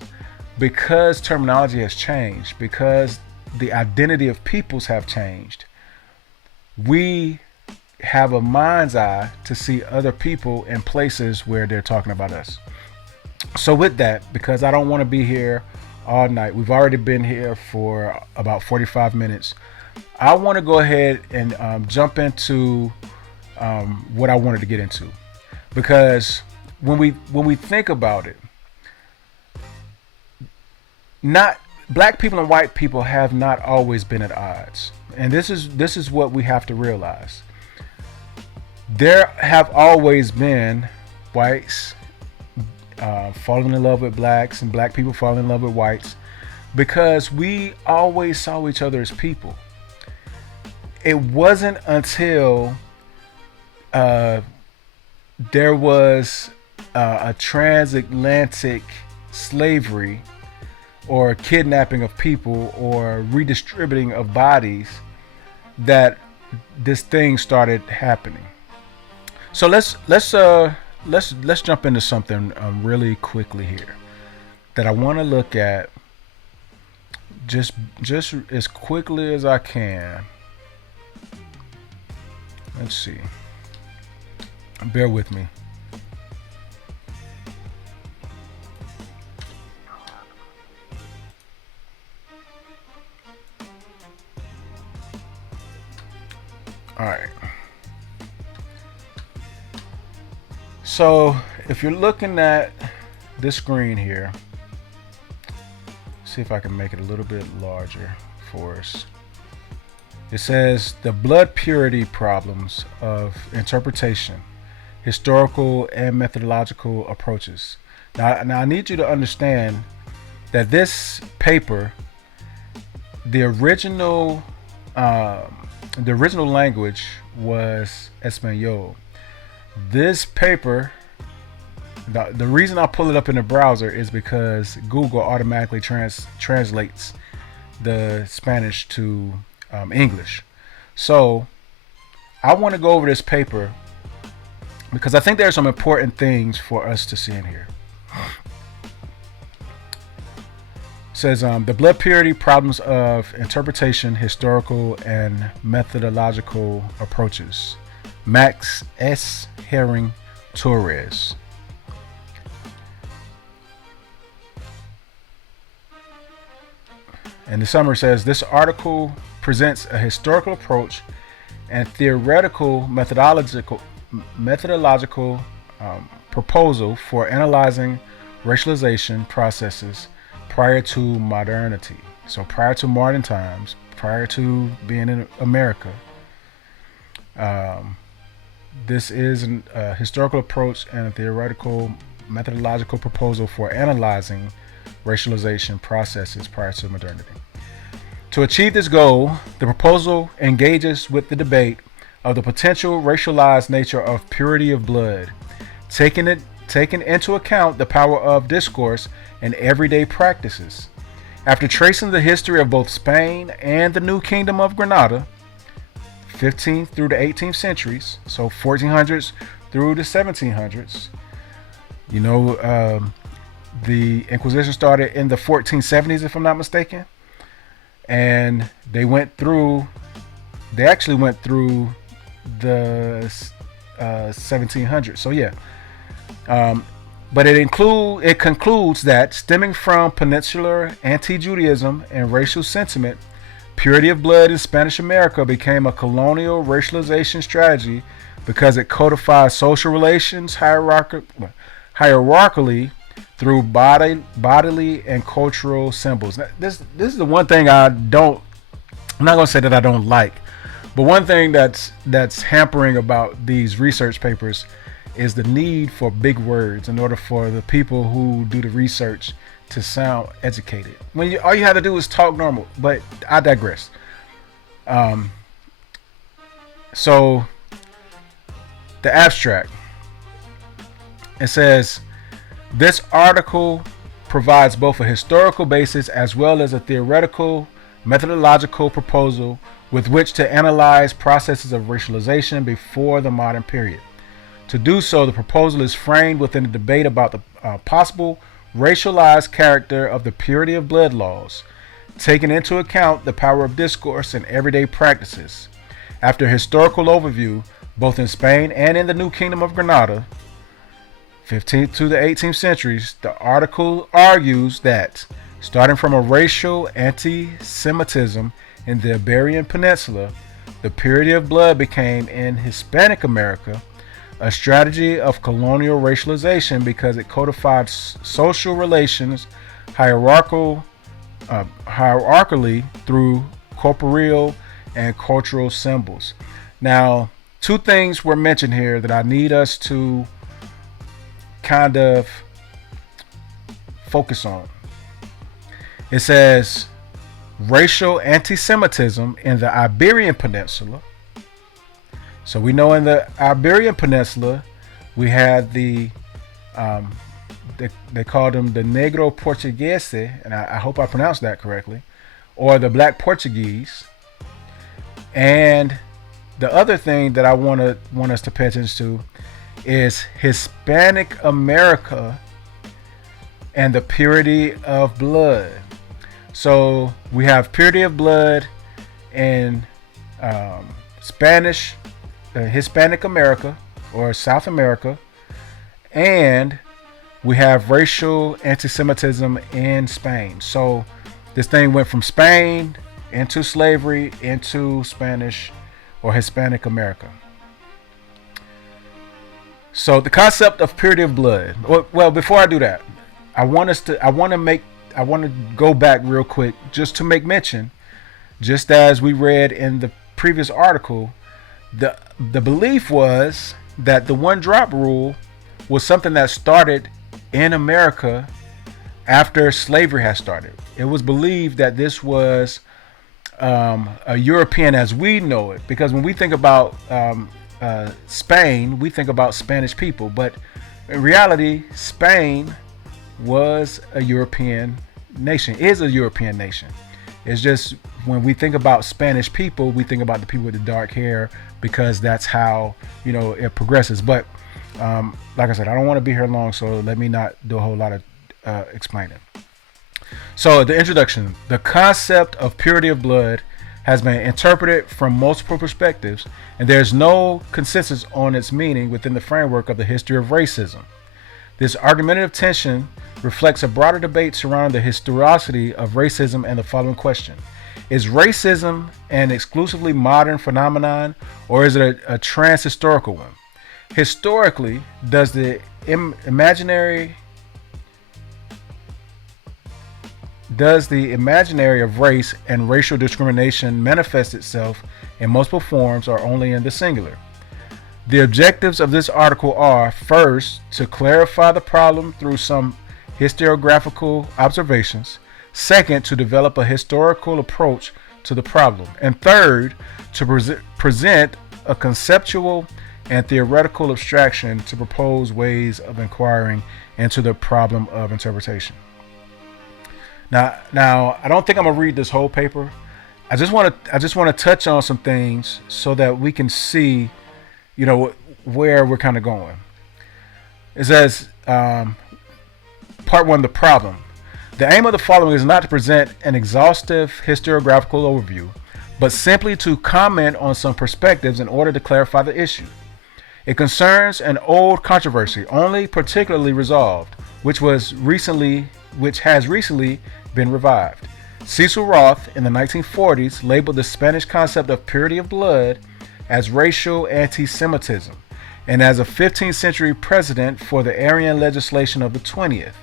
because terminology has changed, because the identity of peoples have changed, we have a mind's eye to see other people in places where they're talking about us. So with that, because I don't want to be here all night, we've already been here for about 45 minutes. I want to go ahead and jump into what I wanted to get into, because when we think about it, not black people and white people have not always been at odds, and this is what we have to realize. There have always been whites falling in love with blacks and black people falling in love with whites, because we always saw each other as people. It wasn't until there was a transatlantic slavery or kidnapping of people or redistributing of bodies, that this thing started happening. So let's jump into something really quickly here that I want to look at just as quickly as I can. Let's see. Bear with me. All right. So if you're looking at this screen here, see if I can make it a little bit larger for us. It says the blood purity problems of interpretation, historical and methodological approaches. Now I need you to understand that this paper, the original language was Espanol. This paper, the reason I pull it up in the browser is because Google automatically translates the Spanish to English. So I want to go over this paper because I think there are some important things for us to see in here. It says the blood purity problems of interpretation, historical and methodological approaches. Max S. Herring Torres. And the summary says this article presents a historical approach and theoretical methodological proposal for analyzing racialization processes prior to modernity. So prior to modern times, prior to being in America. This is a historical approach and a theoretical methodological proposal for analyzing racialization processes prior to modernity. To achieve this goal, the proposal engages with the debate of the potential racialized nature of purity of blood, taking into account the power of discourse and everyday practices. After tracing the history of both Spain and the New Kingdom of Granada, 15th through the 18th centuries, so 1400s through the 1700s. You know, the Inquisition started in the 1470s, if I'm not mistaken, and they actually went through the 1700s. So yeah, but it concludes that stemming from peninsular anti-Judaism and racial sentiment, purity of blood in Spanish America became a colonial racialization strategy because it codified social relations hierarchically through bodily and cultural symbols. Now, this is the one thing I'm not going to say that I don't like, but one thing that's hampering about these research papers is the need for big words in order for the people who do the research to sound educated. All you have to do is talk normal, but I digress. So the abstract, it says this article provides both a historical basis as well as a theoretical methodological proposal with which to analyze processes of racialization before the modern period. To do so, the proposal is framed within a debate about the possible racialized character of the purity of blood laws, taking into account the power of discourse and everyday practices. After a historical overview, both in Spain and in the New Kingdom of Granada, 15th to the 18th centuries, the article argues that, starting from a racial anti-Semitism in the Iberian Peninsula, the purity of blood became, in Hispanic America, a strategy of colonial racialization because it codified social relations hierarchically through corporeal and cultural symbols. Now, two things were mentioned here that I need us to kind of focus on. It says racial anti-Semitism in the Iberian Peninsula. So we know in the Iberian Peninsula, We had they called them the Negro Portuguese, and I hope I pronounced that correctly, or the Black Portuguese. And the other thing that I want us to pay attention to is Hispanic America and the purity of blood. So we have purity of blood in Spanish, Hispanic America or South America, and we have racial anti-Semitism in Spain. So this thing went from Spain into slavery into Spanish or Hispanic America. So the concept of purity of blood. Well, before I do that, I want to go back real quick just to make mention, just as we read in the previous article, the belief was that the one drop rule was something that started in America after slavery had started. It was believed that this was a European as we know it, because when we think about Spain, we think about Spanish people, but in reality, Spain was a European nation, is a European nation. It's just when we think about Spanish people, we think about the people with the dark hair, because that's how, it progresses. But like I said, I don't want to be here long, so let me not do a whole lot of explaining. So the introduction, the concept of purity of blood has been interpreted from multiple perspectives, and there's no consensus on its meaning within the framework of the history of racism. This argumentative tension reflects a broader debate surrounding the historicity of racism and the following question: is racism an exclusively modern phenomenon, or is it a trans-historical one? Historically, does the imaginary of race and racial discrimination manifest itself in multiple forms or only in the singular? The objectives of this article are, first, to clarify the problem through some historiographical observations; second, to develop a historical approach to the problem; and third, to present a conceptual and theoretical abstraction to propose ways of inquiring into the problem of interpretation. Now, I don't think I'm gonna read this whole paper. I just want to touch on some things so that we can see, where we're kind of going. It says, part one, the problem. The aim of the following is not to present an exhaustive historiographical overview, but simply to comment on some perspectives in order to clarify the issue. It concerns an old controversy, only particularly resolved, which has recently been revived. Cecil Roth in the 1940s labeled the Spanish concept of purity of blood as racial anti-Semitism, and as a 15th century precedent for the Aryan legislation of the 20th.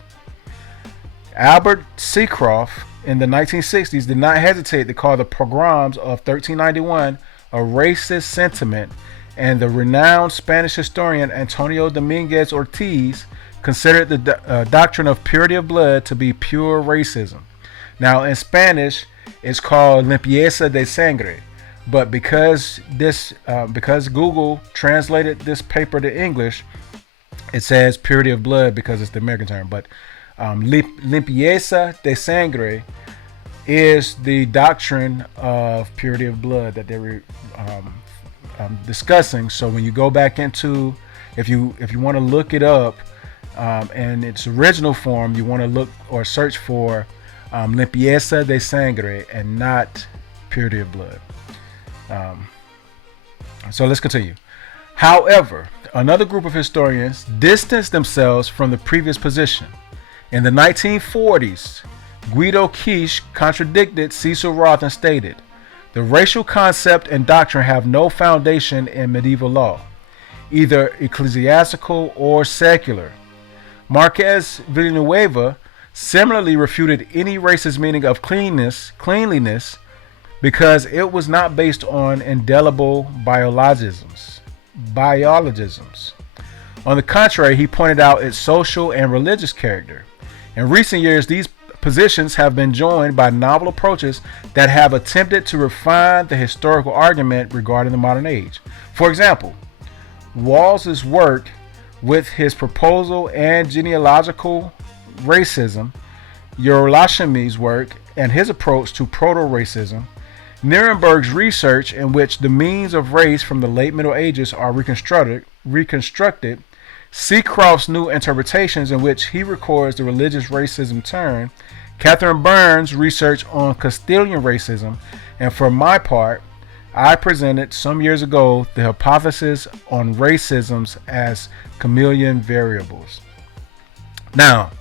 Albert Seacroft in the 1960s did not hesitate to call the pogroms of 1391 a racist sentiment, and the renowned Spanish historian Antonio Dominguez Ortiz considered the doctrine of purity of blood to be pure racism. Now, in Spanish, it's called Lempieza de Sangre, but because Google translated this paper to English, it says purity of blood because it's the American term. But Limpieza de Sangre is the doctrine of purity of blood that they were discussing. So when you go back into, if you want to look it up in its original form, you want to look or search for Limpieza de Sangre and not purity of blood. So let's continue. However, another group of historians distanced themselves from the previous position. In the 1940s, Guido Kish contradicted Cecil Roth and stated, "The racial concept and doctrine have no foundation in medieval law, either ecclesiastical or secular." Marquez Villanueva similarly refuted any racist meaning of cleanliness because it was not based on indelible biologisms. On the contrary, he pointed out its social and religious character. In recent years, these positions have been joined by novel approaches that have attempted to refine the historical argument regarding the modern age. For example, Walls's work with his proposal and genealogical racism, Yerushalmi's work, and his approach to proto-racism, Nirenberg's research in which the means of race from the late Middle Ages are reconstructed, Seacroft's new interpretations in which he records the religious racism turn, Catherine Burns' research on Castilian racism, and for my part, I presented some years ago the hypothesis on racisms as chameleon variables. Now,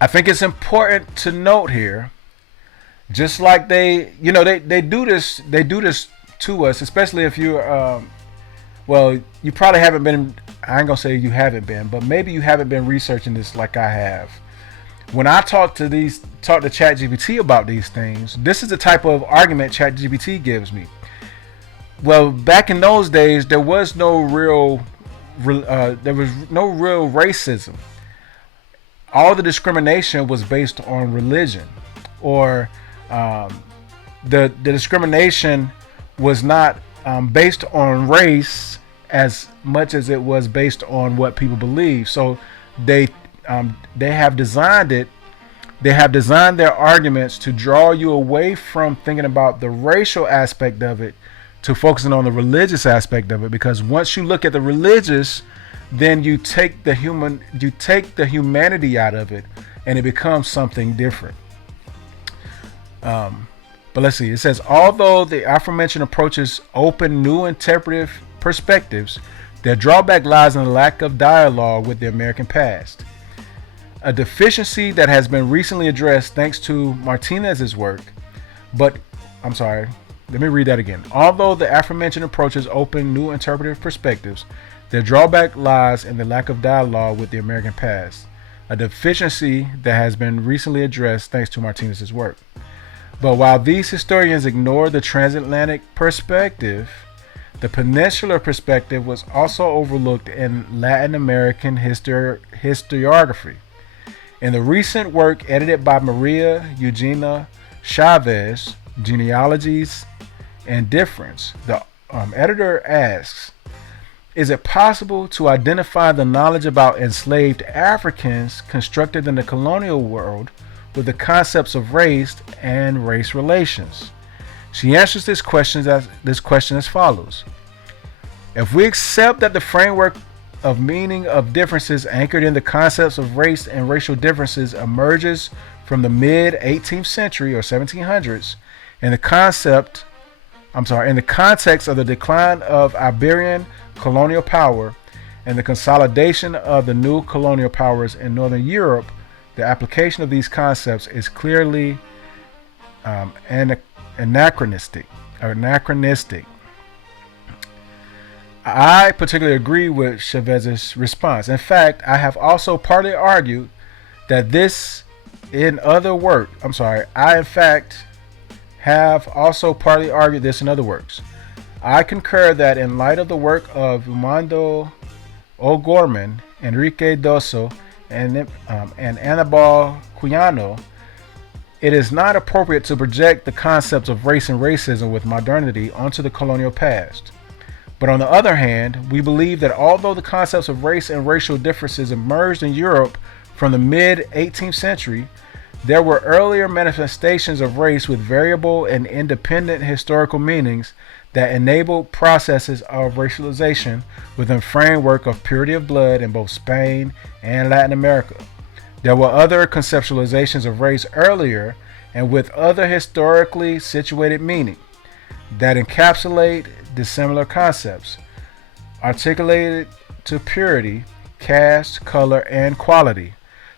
I think it's important to note here, just like they do this to us, especially if you're, well, you probably haven't been, I ain't gonna say you haven't been, but maybe you haven't been researching this like I have. When I talk to ChatGPT about these things, this is the type of argument ChatGPT gives me. Well, back in those days, there was no real racism. All the discrimination was based on religion, or the discrimination was not based on race as much as it was based on what people believe. So they have designed their arguments to draw you away from thinking about the racial aspect of it to focusing on the religious aspect of it, because once you look at the religious, then you take the humanity out of it and it becomes something different. But let's see, it says, although the aforementioned approaches open new interpretive perspectives, their drawback lies in the lack of dialogue with the American past. A deficiency that has been recently addressed thanks to Martinez's work, but I'm sorry, let me read that again. Although the aforementioned approaches open new interpretive perspectives, their drawback lies in the lack of dialogue with the American past. A deficiency that has been recently addressed thanks to Martinez's work. But while these historians ignore the transatlantic perspective, the peninsular perspective was also overlooked in Latin American historiography. In the recent work edited by Maria Eugenia Chavez, Genealogies and Difference, the editor asks, is it possible to identify the knowledge about enslaved Africans constructed in the colonial world with the concepts of race and race relations? She answers this question as follows. If we accept that the framework of meaning of differences anchored in the concepts of race and racial differences emerges from the mid 18th century or 1700s in the context of the decline of Iberian colonial power and the consolidation of the new colonial powers in Northern Europe, the application of these concepts is clearly anachronistic. I particularly agree with Chavez's response. In fact, I have also partly argued that this in other works. I concur that in light of the work of Armando O'Gorman, Enrique Dosso, and Anibal Cuyano, it is not appropriate to project the concepts of race and racism with modernity onto the colonial past. But on the other hand, we believe that although the concepts of race and racial differences emerged in Europe from the mid-18th century, there were earlier manifestations of race with variable and independent historical meanings that enabled processes of racialization within the framework of purity of blood in both Spain and Latin America. There were other conceptualizations of race earlier and with other historically situated meaning that encapsulate dissimilar concepts, articulated to purity, caste, color, and quality,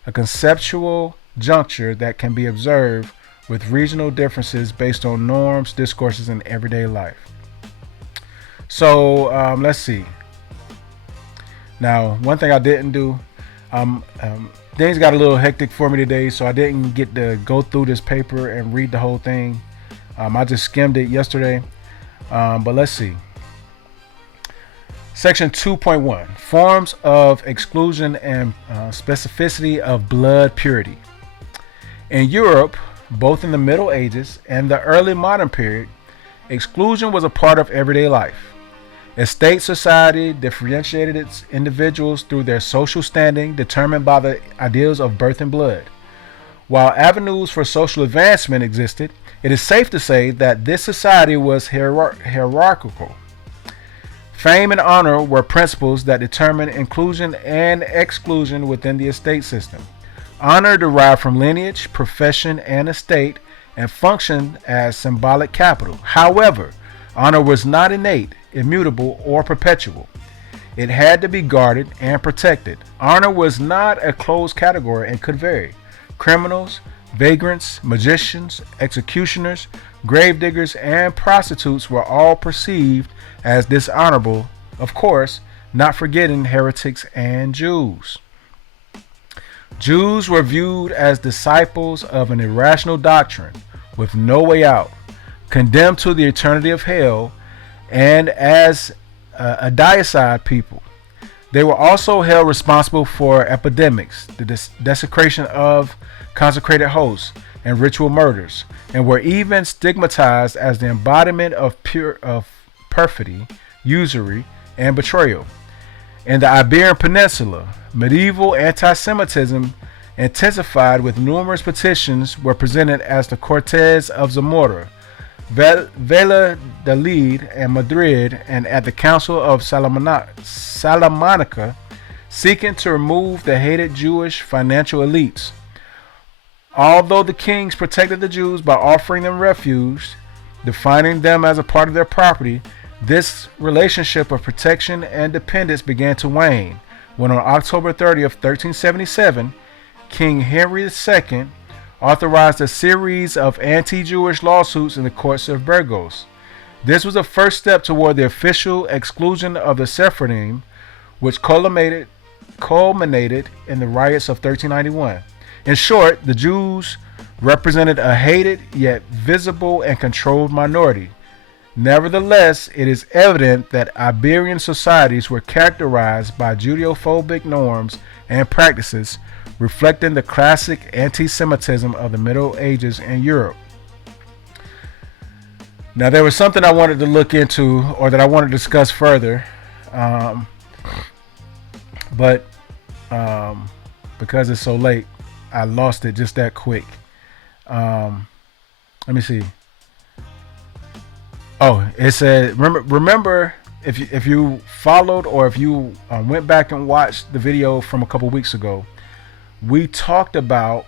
a conceptual juncture that can be observed with regional differences based on norms, discourses, and everyday life. So let's see. Now, one thing I didn't do, things got a little hectic for me today, so I didn't get to go through this paper and read the whole thing. I just skimmed it yesterday. But let's see. Section 2.1, Forms of Exclusion and Specificity of Blood Purity. In Europe, both in the Middle Ages and the early modern period, exclusion was a part of everyday life. Estate society differentiated its individuals through their social standing determined by the ideals of birth and blood. While avenues for social advancement existed, it is safe to say that this society was hierarchical. Fame and honor were principles that determined inclusion and exclusion within the estate system. Honor derived from lineage, profession, and estate and functioned as symbolic capital. However, honor was not innate, immutable, or perpetual. It had to be guarded and protected. Honor was not a closed category and could vary. Criminals, vagrants, magicians, executioners, gravediggers, and prostitutes were all perceived as dishonorable, of course, not forgetting heretics and Jews. Jews were viewed as disciples of an irrational doctrine with no way out, condemned to the eternity of hell, and as a deicide people. They were also held responsible for epidemics, the desecration of consecrated hosts, and ritual murders, and were even stigmatized as the embodiment of perfidy, usury, and betrayal. In the Iberian Peninsula, medieval anti-Semitism intensified with numerous petitions were presented as the Cortes of Zamora, Valladolid, and Madrid, and at the Council of Salamanca, seeking to remove the hated Jewish financial elites. Although the kings protected the Jews by offering them refuge, defining them as a part of their property, this relationship of protection and dependence began to wane when on October 30th, 1377, King Henry II authorized a series of anti-Jewish lawsuits in the courts of Burgos. This was the first step toward the official exclusion of the Sephardim, which culminated in the riots of 1391. In short, the Jews represented a hated yet visible and controlled minority. Nevertheless, it is evident that Iberian societies were characterized by Judeo-phobic norms and practices, reflecting the classic anti-Semitism of the Middle Ages in Europe. Now, there was something I wanted to look into, or that I wanted to discuss further, but because it's so late, I lost it just that quick. Let me see. Oh, it said, remember if you followed or if you went back and watched the video from a couple weeks ago, we talked about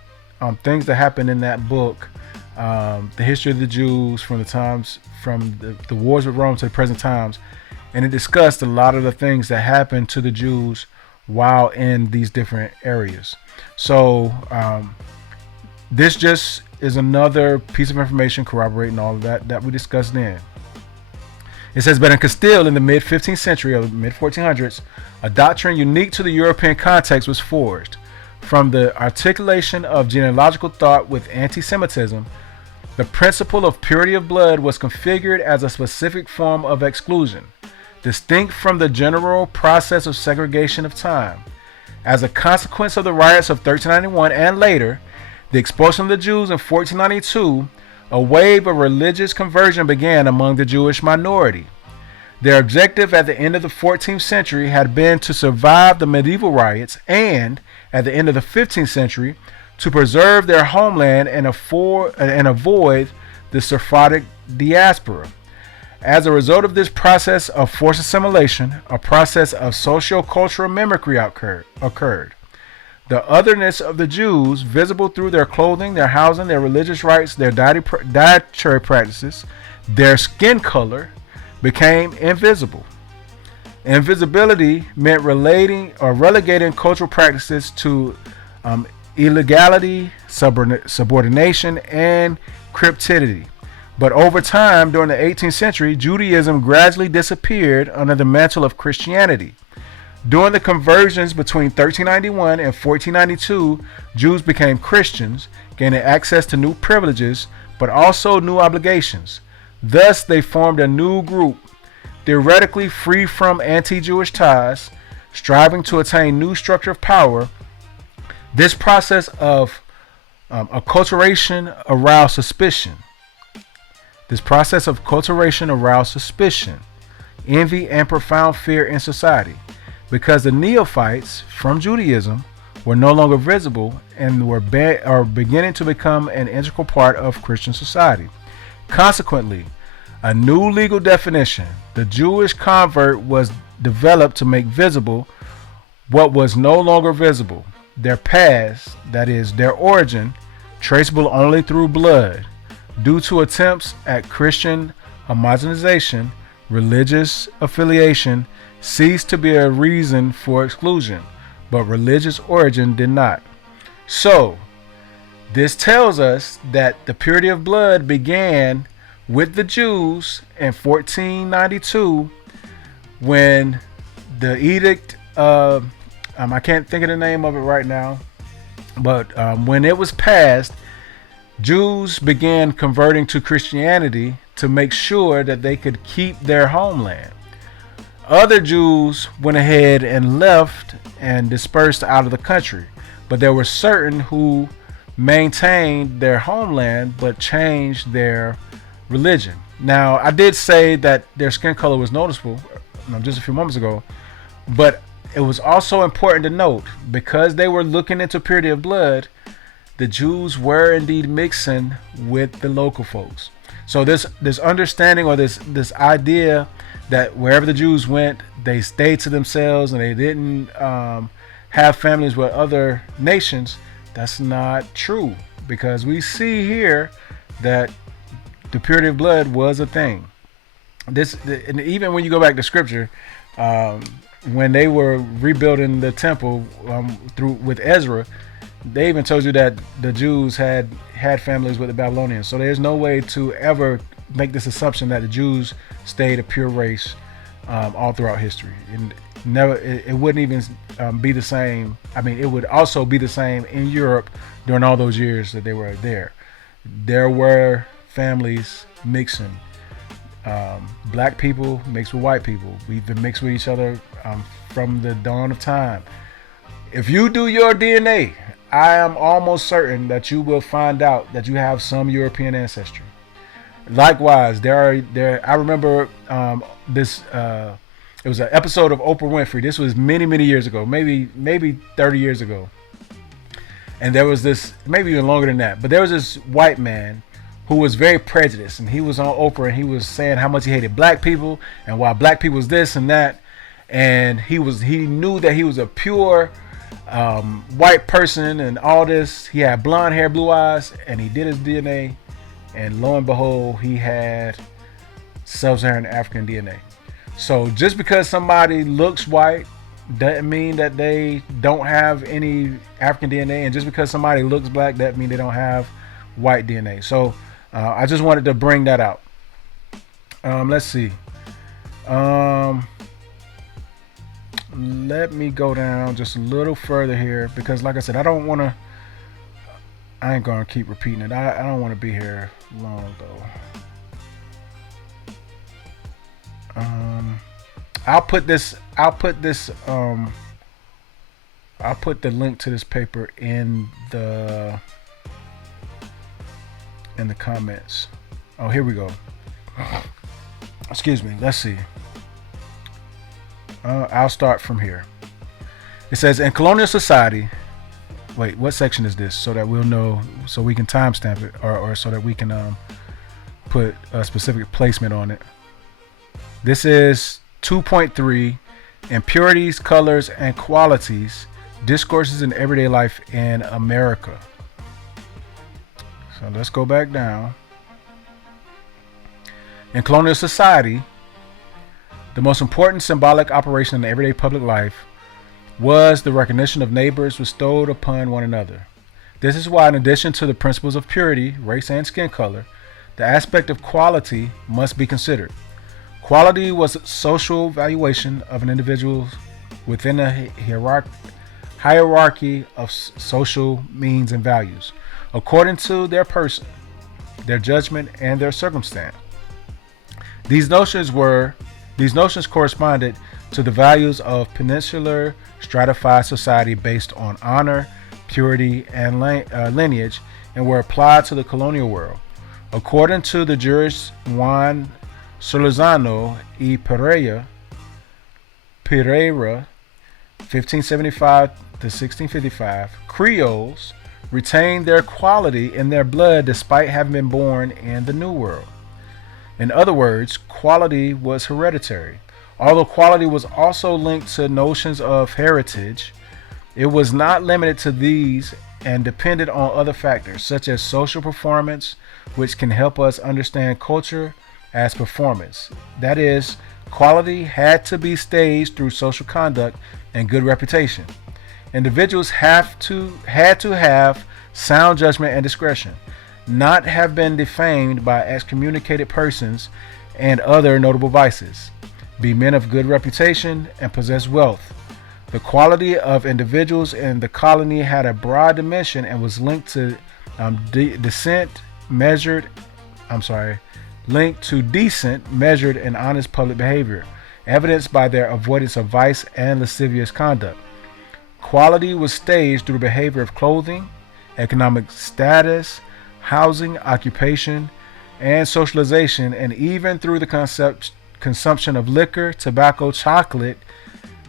things that happened in that book, the history of the Jews from the wars with Rome to the present times, and it discussed a lot of the things that happened to the Jews while in these different areas. So this just is another piece of information corroborating all of that we discussed then. It says, but in Castile in the mid-15th century or mid-1400s, a doctrine unique to the European context was forged. From the articulation of genealogical thought with anti-Semitism, the principle of purity of blood was configured as a specific form of exclusion, distinct from the general process of segregation of time. As a consequence of the riots of 1391 and later, the expulsion of the Jews in 1492, a wave of religious conversion began among the Jewish minority. Their objective at the end of the 14th century had been to survive the medieval riots and, at the end of the 15th century, to preserve their homeland and avoid the Sephardic diaspora. As a result of this process of forced assimilation, a process of socio-cultural mimicry occurred. The otherness of the Jews, visible through their clothing, their housing, their religious rites, their dietary practices, their skin color, became invisible. Invisibility meant relegating cultural practices to illegality, subordination, and crypticity. But over time, during the 18th century, Judaism gradually disappeared under the mantle of Christianity. During the conversions between 1391 and 1492, Jews became Christians, gaining access to new privileges, but also new obligations. Thus, they formed a new group, theoretically free from anti-Jewish ties, striving to attain new structure of power. This process of acculturation aroused suspicion. envy, and profound fear in society, because the neophytes from Judaism were no longer visible and were beginning to become an integral part of Christian society. Consequently, a new legal definition, the Jewish convert, was developed to make visible what was no longer visible: their past, that is, their origin, traceable only through blood. Due to attempts at Christian homogenization, religious affiliation ceased to be a reason for exclusion, but religious origin did not. So, this tells us that the purity of blood began with the Jews in 1492 when the edict, I can't think of the name of it right now, but when it was passed, Jews began converting to Christianity to make sure that they could keep their homeland. Other Jews went ahead and left and dispersed out of the country, but there were certain who maintained their homeland but changed their religion. Now, I did say that their skin color was noticeable just a few moments ago, but it was also important to note, because they were looking into purity of blood, the Jews were indeed mixing with the local folks. So this understanding, or this idea that wherever the Jews went, they stayed to themselves and they didn't have families with other nations, that's not true, because we see here that the purity of blood was a thing. And even when you go back to scripture, when they were rebuilding the temple with Ezra, they even told you that the Jews had families with the Babylonians. So there's no way to ever make this assumption that the Jews stayed a pure race all throughout history. And it wouldn't even be the same. I mean, it would also be the same in Europe during all those years that they were there. There were families mixing. Black people mixed with white people. We've been mixed with each other from the dawn of time. If you do your DNA, I am almost certain that you will find out that you have some European ancestry. Likewise, I remember this. It was an episode of Oprah Winfrey. This was many years ago, maybe 30 years ago. And there was this, maybe even longer than that. But there was this white man who was very prejudiced, and he was on Oprah, and he was saying how much he hated black people and why black people was this and that. And he knew that he was a pure white person and all this. He had blonde hair, blue eyes, and he did his DNA, and lo and behold, he had sub-Saharan African DNA. So just because somebody looks white doesn't mean that they don't have any African DNA, and just because somebody looks black doesn't mean they don't have white DNA. So I just wanted to bring that out. Let's see. Let me go down just a little further here, because like I said, I ain't gonna keep repeating it. I don't want to be here long though. I'll put the link to this paper in the comments. Oh, here we go. Excuse me. Let's see. I'll start from here. It says, in colonial society. Wait, what section is this? So that we'll know, so we can timestamp it, or so that we can put a specific placement on it. This is 2.3, Impurities, Colors, and Qualities, Discourses in Everyday Life in America. So let's go back down. In colonial society, the most important symbolic operation in everyday public life was the recognition of neighbors bestowed upon one another. This is why, in addition to the principles of purity, race, and skin color, the aspect of quality must be considered. Quality was social valuation of an individual within a hierarchy of social means and values, according to their person, their judgment, and their circumstance. These notions corresponded to the values of peninsular stratified society based on honor, purity, and lineage, and were applied to the colonial world. According to the jurist Juan Solozano y Pereira, 1575 to 1655, Creoles retained their quality in their blood despite having been born in the New World. In other words, quality was hereditary. Although quality was also linked to notions of heritage, it was not limited to these and depended on other factors such as social performance, which can help us understand culture as performance. That is, quality had to be staged through social conduct and good reputation. Individuals had to have sound judgment and discretion, not have been defamed by excommunicated persons and other notable vices, be men of good reputation, and possess wealth. The quality of individuals in the colony had a broad dimension and was linked to linked to decent, measured, and honest public behavior, evidenced by their avoidance of vice and lascivious conduct. Quality was staged through behavior of clothing, economic status, housing, occupation, and socialization, and even through the consumption of liquor, tobacco, chocolate,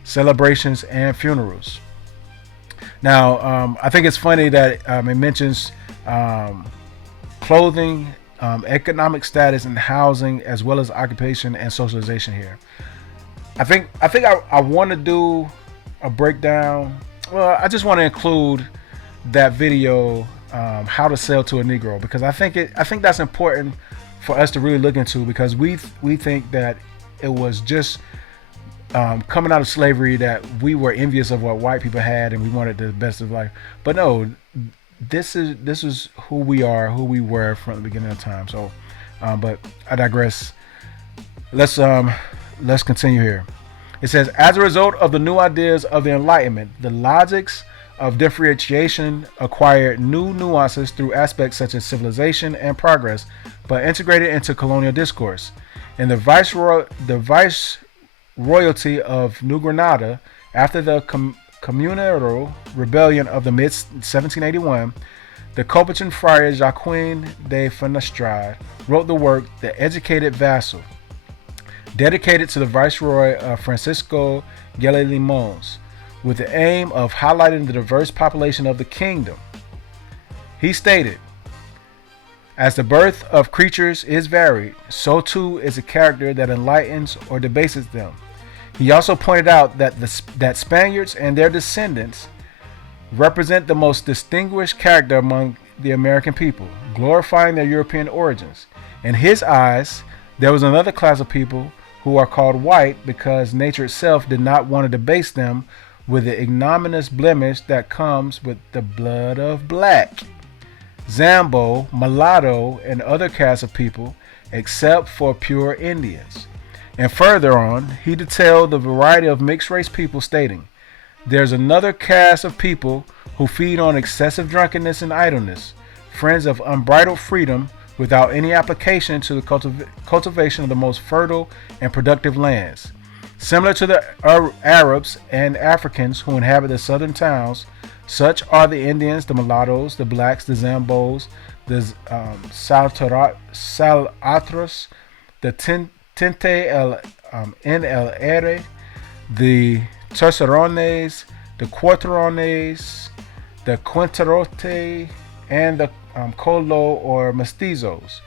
celebrations, and funerals. Now, I think it's funny that it mentions clothing, economic status, and housing, as well as occupation and socialization here. I think I want to do a breakdown. Well, I just want to include that video, how to sell to a Negro, because I think that's important for us to really look into, because we think that it was just coming out of slavery that we were envious of what white people had and we wanted the best of life. But no, this is who we are, who we were from the beginning of time. So, but I digress. Let's continue here. It says, as a result of the new ideas of the Enlightenment, the logics of differentiation acquired new nuances through aspects such as civilization and progress, but integrated into colonial discourse. In the viceroyalty of New Granada, after the Comunero rebellion of the mid-1781, the Capuchin friar Joaquin de Fenestrade wrote the work The Educated Vassal, dedicated to the Viceroy Francisco Gele Limons, with the aim of highlighting the diverse population of the kingdom. He stated, as the birth of creatures is varied, so too is a character that enlightens or debases them. He also pointed out that Spaniards and their descendants represent the most distinguished character among the American people, glorifying their European origins. In his eyes, there was another class of people who are called white because nature itself did not want to debase them with the ignominious blemish that comes with the blood of black, Zambo, mulatto, and other castes of people, except for pure Indians. And further on, he detailed the variety of mixed race people, stating, there's another caste of people who feed on excessive drunkenness and idleness, friends of unbridled freedom without any application to the cultivation of the most fertile and productive lands. Similar to the Arabs and Africans who inhabit the southern towns, such are the Indians, the mulattoes, the blacks, the Zambos, the Salatros, the Tinte NLR, the Tercerones, the Quatrones, the Quinterote, and the Colo or Mestizos.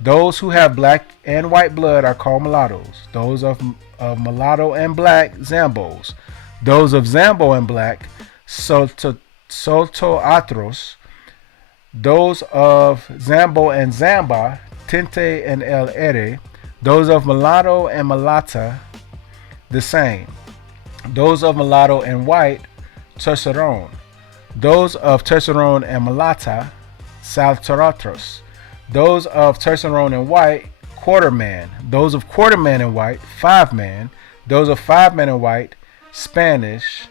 Those who have black and white blood are called mulattoes. Those of mulatto and black, Zambos. Those of Zambo and black, Sotoatros. Those of Zambo and Zamba, Tinte and El Ere. Those of mulatto and mulatta, the same. Those of mulatto and white, Terceroon. Those of Terceroon and mulatta, Salteratros. Those of Terceroon and white, quarterman. Those of quarterman and white, 5-man. Those of 5-man and white, Spanish,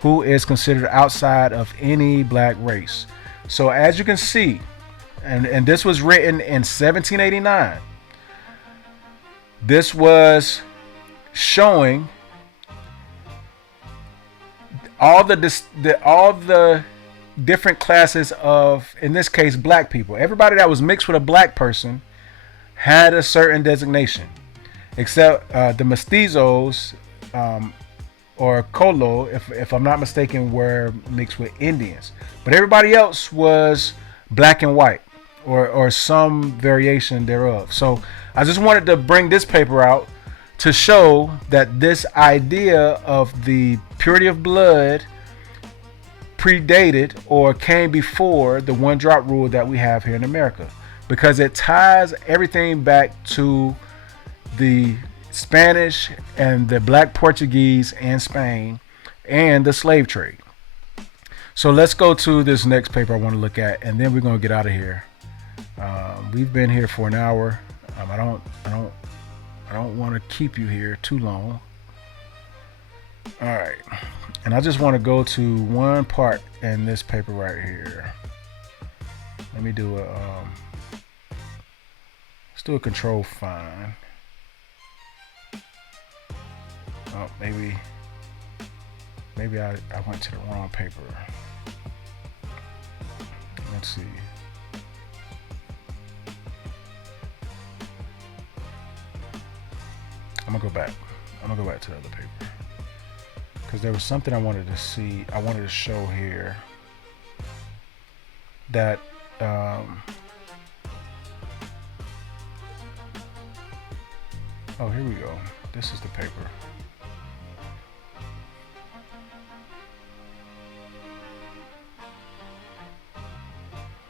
who is considered outside of any black race. So as you can see, and this was written in 1789, this was showing all the different classes of, in this case, black people. Everybody that was mixed with a black person had a certain designation. except the mestizos or Colo, if I'm not mistaken, were mixed with Indians. But everybody else was black and white, or some variation thereof. So I just wanted to bring this paper out to show that this idea of the purity of blood predated or came before the one drop rule that we have here in America, because it ties everything back to the Spanish and the black Portuguese and Spain and the slave trade. So let's go to this next paper I want to look at, and then we're going to get out of here. We've been here for an hour. I don't want to keep you here too long. All right, and I just want to go to one part in this paper right here. Let me do let's do a control find. Oh, maybe I went to the wrong paper. Let's see. I'm gonna go back to the other paper, because there was something I wanted to see. I wanted to show here that oh, here we go. This is the paper.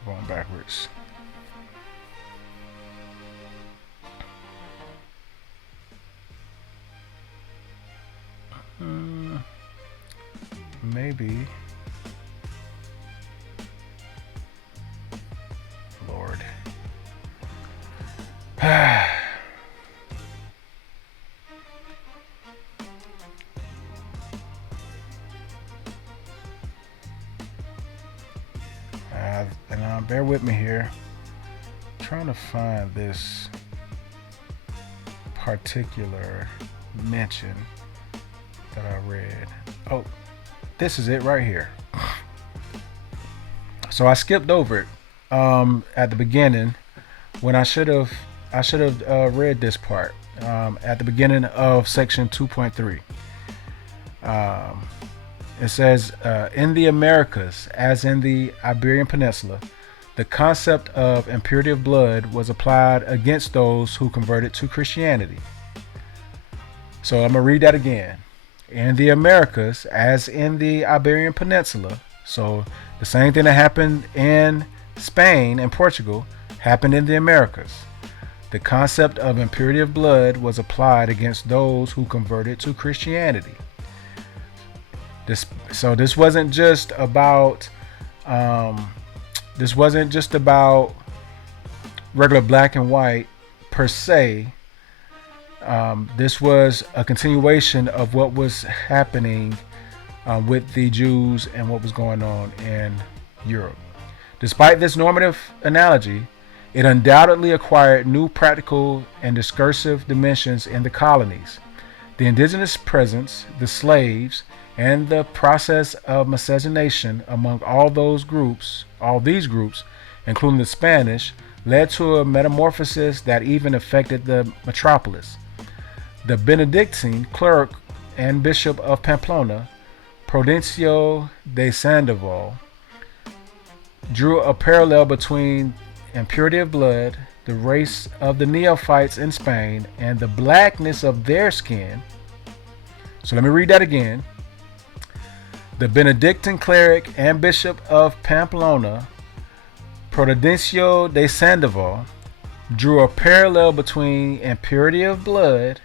Going backwards. Maybe. Lord. And bear with me here. I'm trying to find this particular mention that I read. Oh, this is it right here. So I skipped over it at the beginning when I should have read this part at the beginning of section 2.3. It says, in the Americas, as in the Iberian Peninsula, the concept of impurity of blood was applied against those who converted to Christianity. So I'm going to read that again. In the Americas, as in the Iberian Peninsula, so the same thing that happened in Spain and Portugal happened in the Americas. The concept of impurity of blood was applied against those who converted to Christianity. This wasn't just about regular black and white per se. This was a continuation of what was happening with the Jews and what was going on in Europe. Despite this normative analogy, it undoubtedly acquired new practical and discursive dimensions in the colonies. The indigenous presence, the slaves, and the process of miscegenation among all these groups, including the Spanish, led to a metamorphosis that even affected the metropolis. The Benedictine cleric and bishop of Pamplona, Prudencio de Sandoval, drew a parallel between impurity of blood, the race of the neophytes in Spain, and the blackness of their skin. So let me read that again. The Benedictine cleric and bishop of Pamplona, Prudencio de Sandoval, drew a parallel between impurity of blood,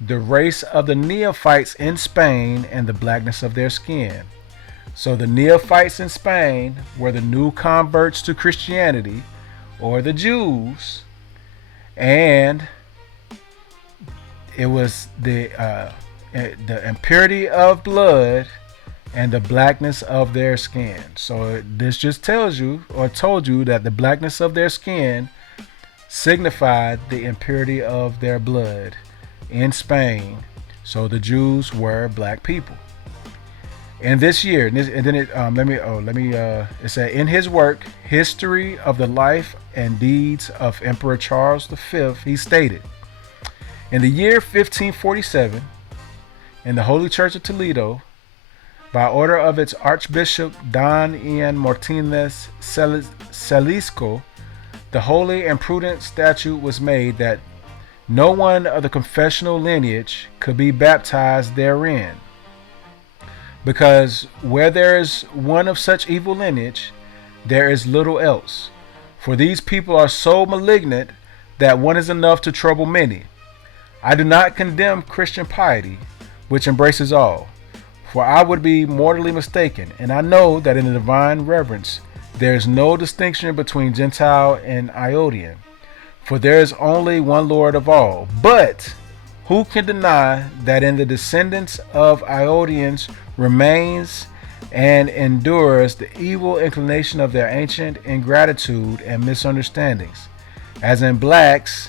the race of the neophytes in Spain, and the blackness of their skin. So the neophytes in Spain were the new converts to Christianity, or the Jews, and it was the impurity of blood and the blackness of their skin. So this just tells you, or told you, that the blackness of their skin signified the impurity of their blood in Spain. So the Jews were black people. In this year, and then it said, in his work, History of the Life and Deeds of Emperor Charles V, he stated, In the year 1547, in the Holy Church of Toledo, by order of its Archbishop Don Ian Martinez Celisco, the holy and prudent statute was made that no one of the confessional lineage could be baptized therein, because where there is one of such evil lineage, there is little else. For these people are so malignant that one is enough to trouble many. I do not condemn Christian piety, which embraces all, for I would be mortally mistaken, and I know that in the divine reverence there is no distinction between Gentile and Iodian, for there is only one Lord of all. But who can deny that in the descendants of Iodians remains and endures the evil inclination of their ancient ingratitude and misunderstandings, as in blacks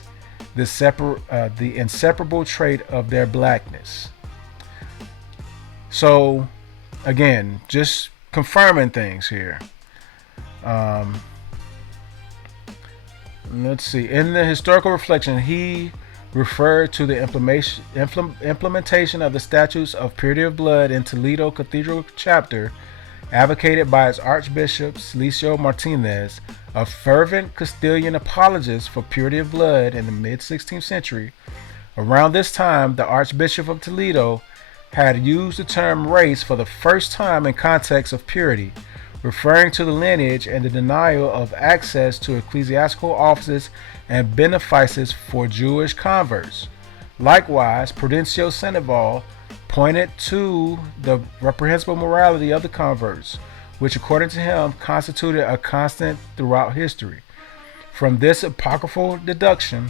the inseparable trait of their blackness. So, again, just confirming things here. Let's see. In the historical reflection, he referred to the implementation of the statutes of purity of blood in Toledo Cathedral Chapter, advocated by its Archbishop Celicio Martinez, a fervent Castilian apologist for purity of blood in the mid-16th century. Around this time, the Archbishop of Toledo had used the term race for the first time in context of purity, referring to the lineage and the denial of access to ecclesiastical offices and benefices for Jewish converts. Likewise, Prudencio Sandoval pointed to the reprehensible morality of the converts, which according to him constituted a constant throughout history. From this apocryphal deduction,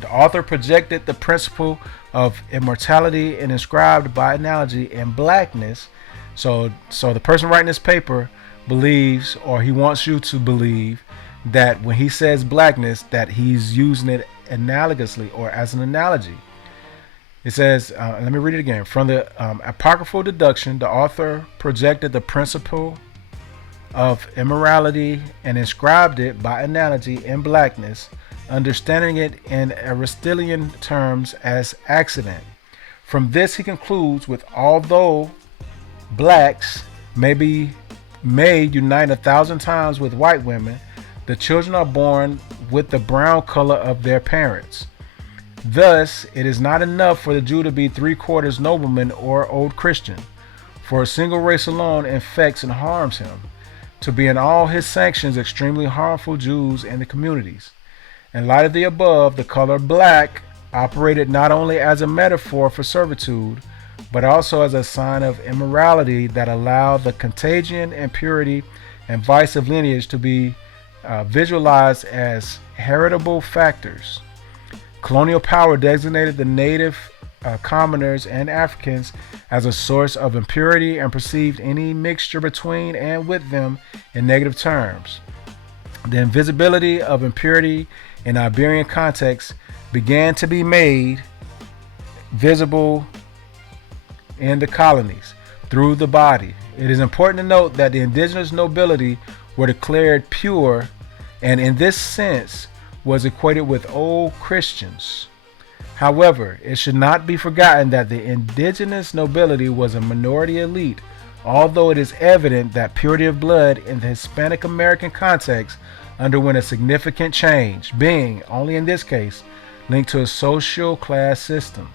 the author projected the principle of immortality and inscribed by analogy in blackness. So the person writing this paper believes, or he wants you to believe, that when he says blackness, that he's using it analogously or as an analogy. It says, let me read it again. From the apocryphal deduction, the author projected the principle of immorality and inscribed it by analogy in blackness, understanding it in Aristotelian terms as accident. From this he concludes with, although blacks may unite 1,000 times with white women, the children are born with the brown color of their parents. Thus, it is not enough for the Jew to be 3/4 nobleman or old Christian, for a single race alone infects and harms him, to be in all his sanctions extremely harmful Jews in the communities. In light of the above, the color black operated not only as a metaphor for servitude, but also as a sign of immorality that allowed the contagion, impurity, and vice of lineage to be visualized as heritable factors. Colonial power designated the native commoners and Africans as a source of impurity and perceived any mixture between and with them in negative terms. The invisibility of impurity in Iberian context began to be made visible in the colonies through the body. It is important to note that the indigenous nobility were declared pure, and in this sense was equated with old Christians. However, it should not be forgotten that the indigenous nobility was a minority elite, although it is evident that purity of blood in the Hispanic American context underwent a significant change, being, only in this case, linked to a social class system,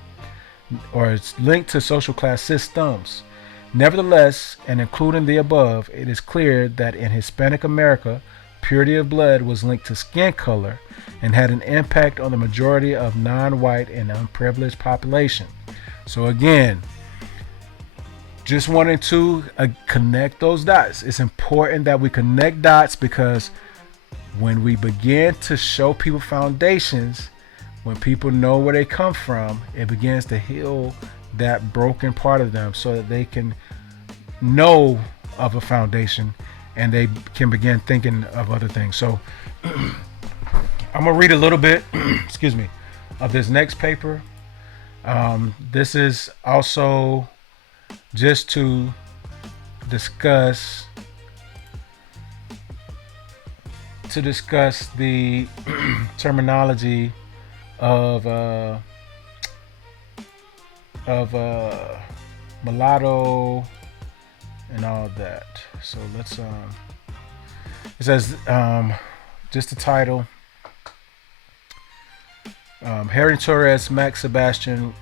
or it's linked to social class systems. Nevertheless, and including the above, it is clear that in Hispanic America, purity of blood was linked to skin color and had an impact on the majority of non-white and unprivileged population. So again, just wanting to connect those dots. It's important that we connect dots, because when we begin to show people foundations, when people know where they come from, it begins to heal that broken part of them so that they can know of a foundation and they can begin thinking of other things. So I'm gonna read a little bit excuse me, of this next paper. This is also just to discuss the terminology of of Mulatto and all that. So let's it says just the title. Harry Torres, Max Sebastian,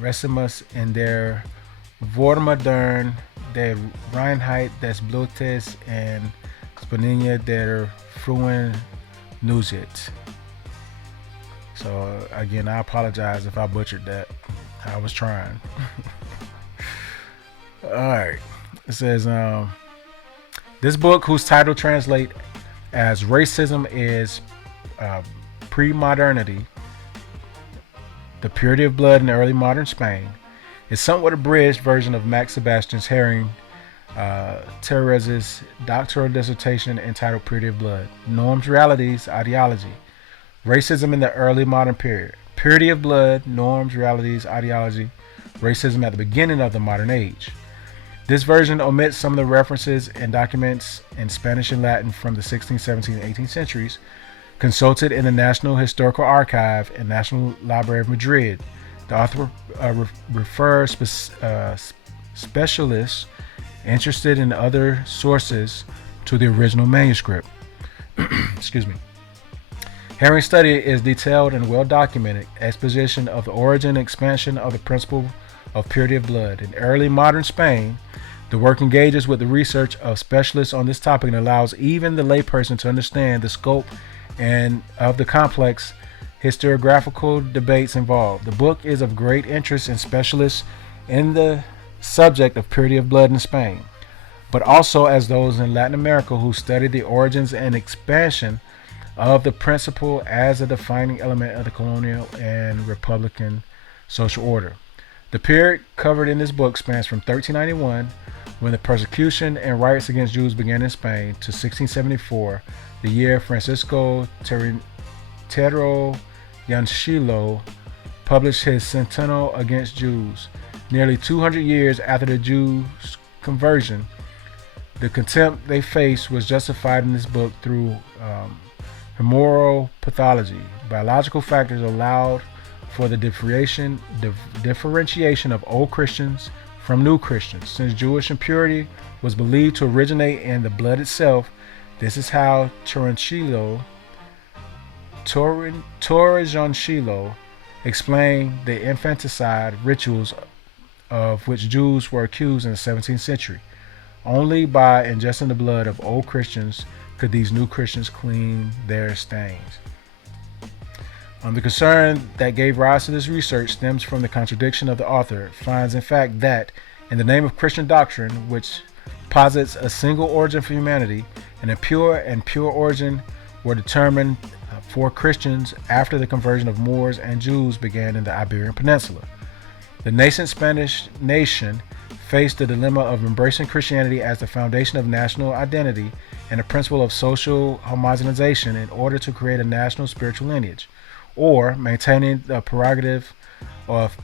Resimus in der Vormodern der Reinheit des Blutes and Spaninia der frühen Neuzeit. So again, I apologize if I butchered that. I was trying. All right. It says this book, whose title translates as "Racism is Pre-Modernity: The Purity of Blood in Early Modern Spain," is somewhat abridged version of Max Sebastian's Herring Terez's doctoral dissertation entitled "Purity of Blood: Norms, Realities, Ideology. Racism in the Early Modern Period. Purity of Blood, Norms, Realities, Ideology. Racism at the Beginning of the Modern Age." This version omits some of the references and documents in Spanish and Latin from the 16th, 17th, and 18th centuries, consulted in the National Historical Archive and National Library of Madrid. The author refers specialists interested in other sources to the original manuscript. Excuse me. Herring's study is detailed and well-documented exposition of the origin and expansion of the principle of purity of blood. In early modern Spain, the work engages with the research of specialists on this topic and allows even the layperson to understand the scope and of the complex historiographical debates involved. The book is of great interest in specialists in the subject of purity of blood in Spain, but also as those in Latin America who study the origins and expansion of the principle as a defining element of the colonial and republican social order. The period covered in this book spans from 1391, when the persecution and riots against Jews began in Spain, to 1674, the year Francisco Terro Yanchilo published his Centennial Against Jews. Nearly 200 years after the Jews' conversion, the contempt they faced was justified in this book through humoral pathology. Biological factors allowed for the differentiation of old Christians from new Christians. Since Jewish impurity was believed to originate in the blood itself, this is how Torrejanchilo explained the infanticide rituals of which Jews were accused in the 17th century. Only by ingesting the blood of old Christians could these new Christians clean their stains. The concern that gave rise to this research stems from the contradiction of the author. It finds, in fact, that in the name of Christian doctrine, which posits a single origin for humanity, an impure and pure origin were determined for Christians after the conversion of Moors and Jews began in the Iberian Peninsula. The nascent Spanish nation faced the dilemma of embracing Christianity as the foundation of national identity and the principle of social homogenization in order to create a national spiritual lineage, or maintaining the prerogative of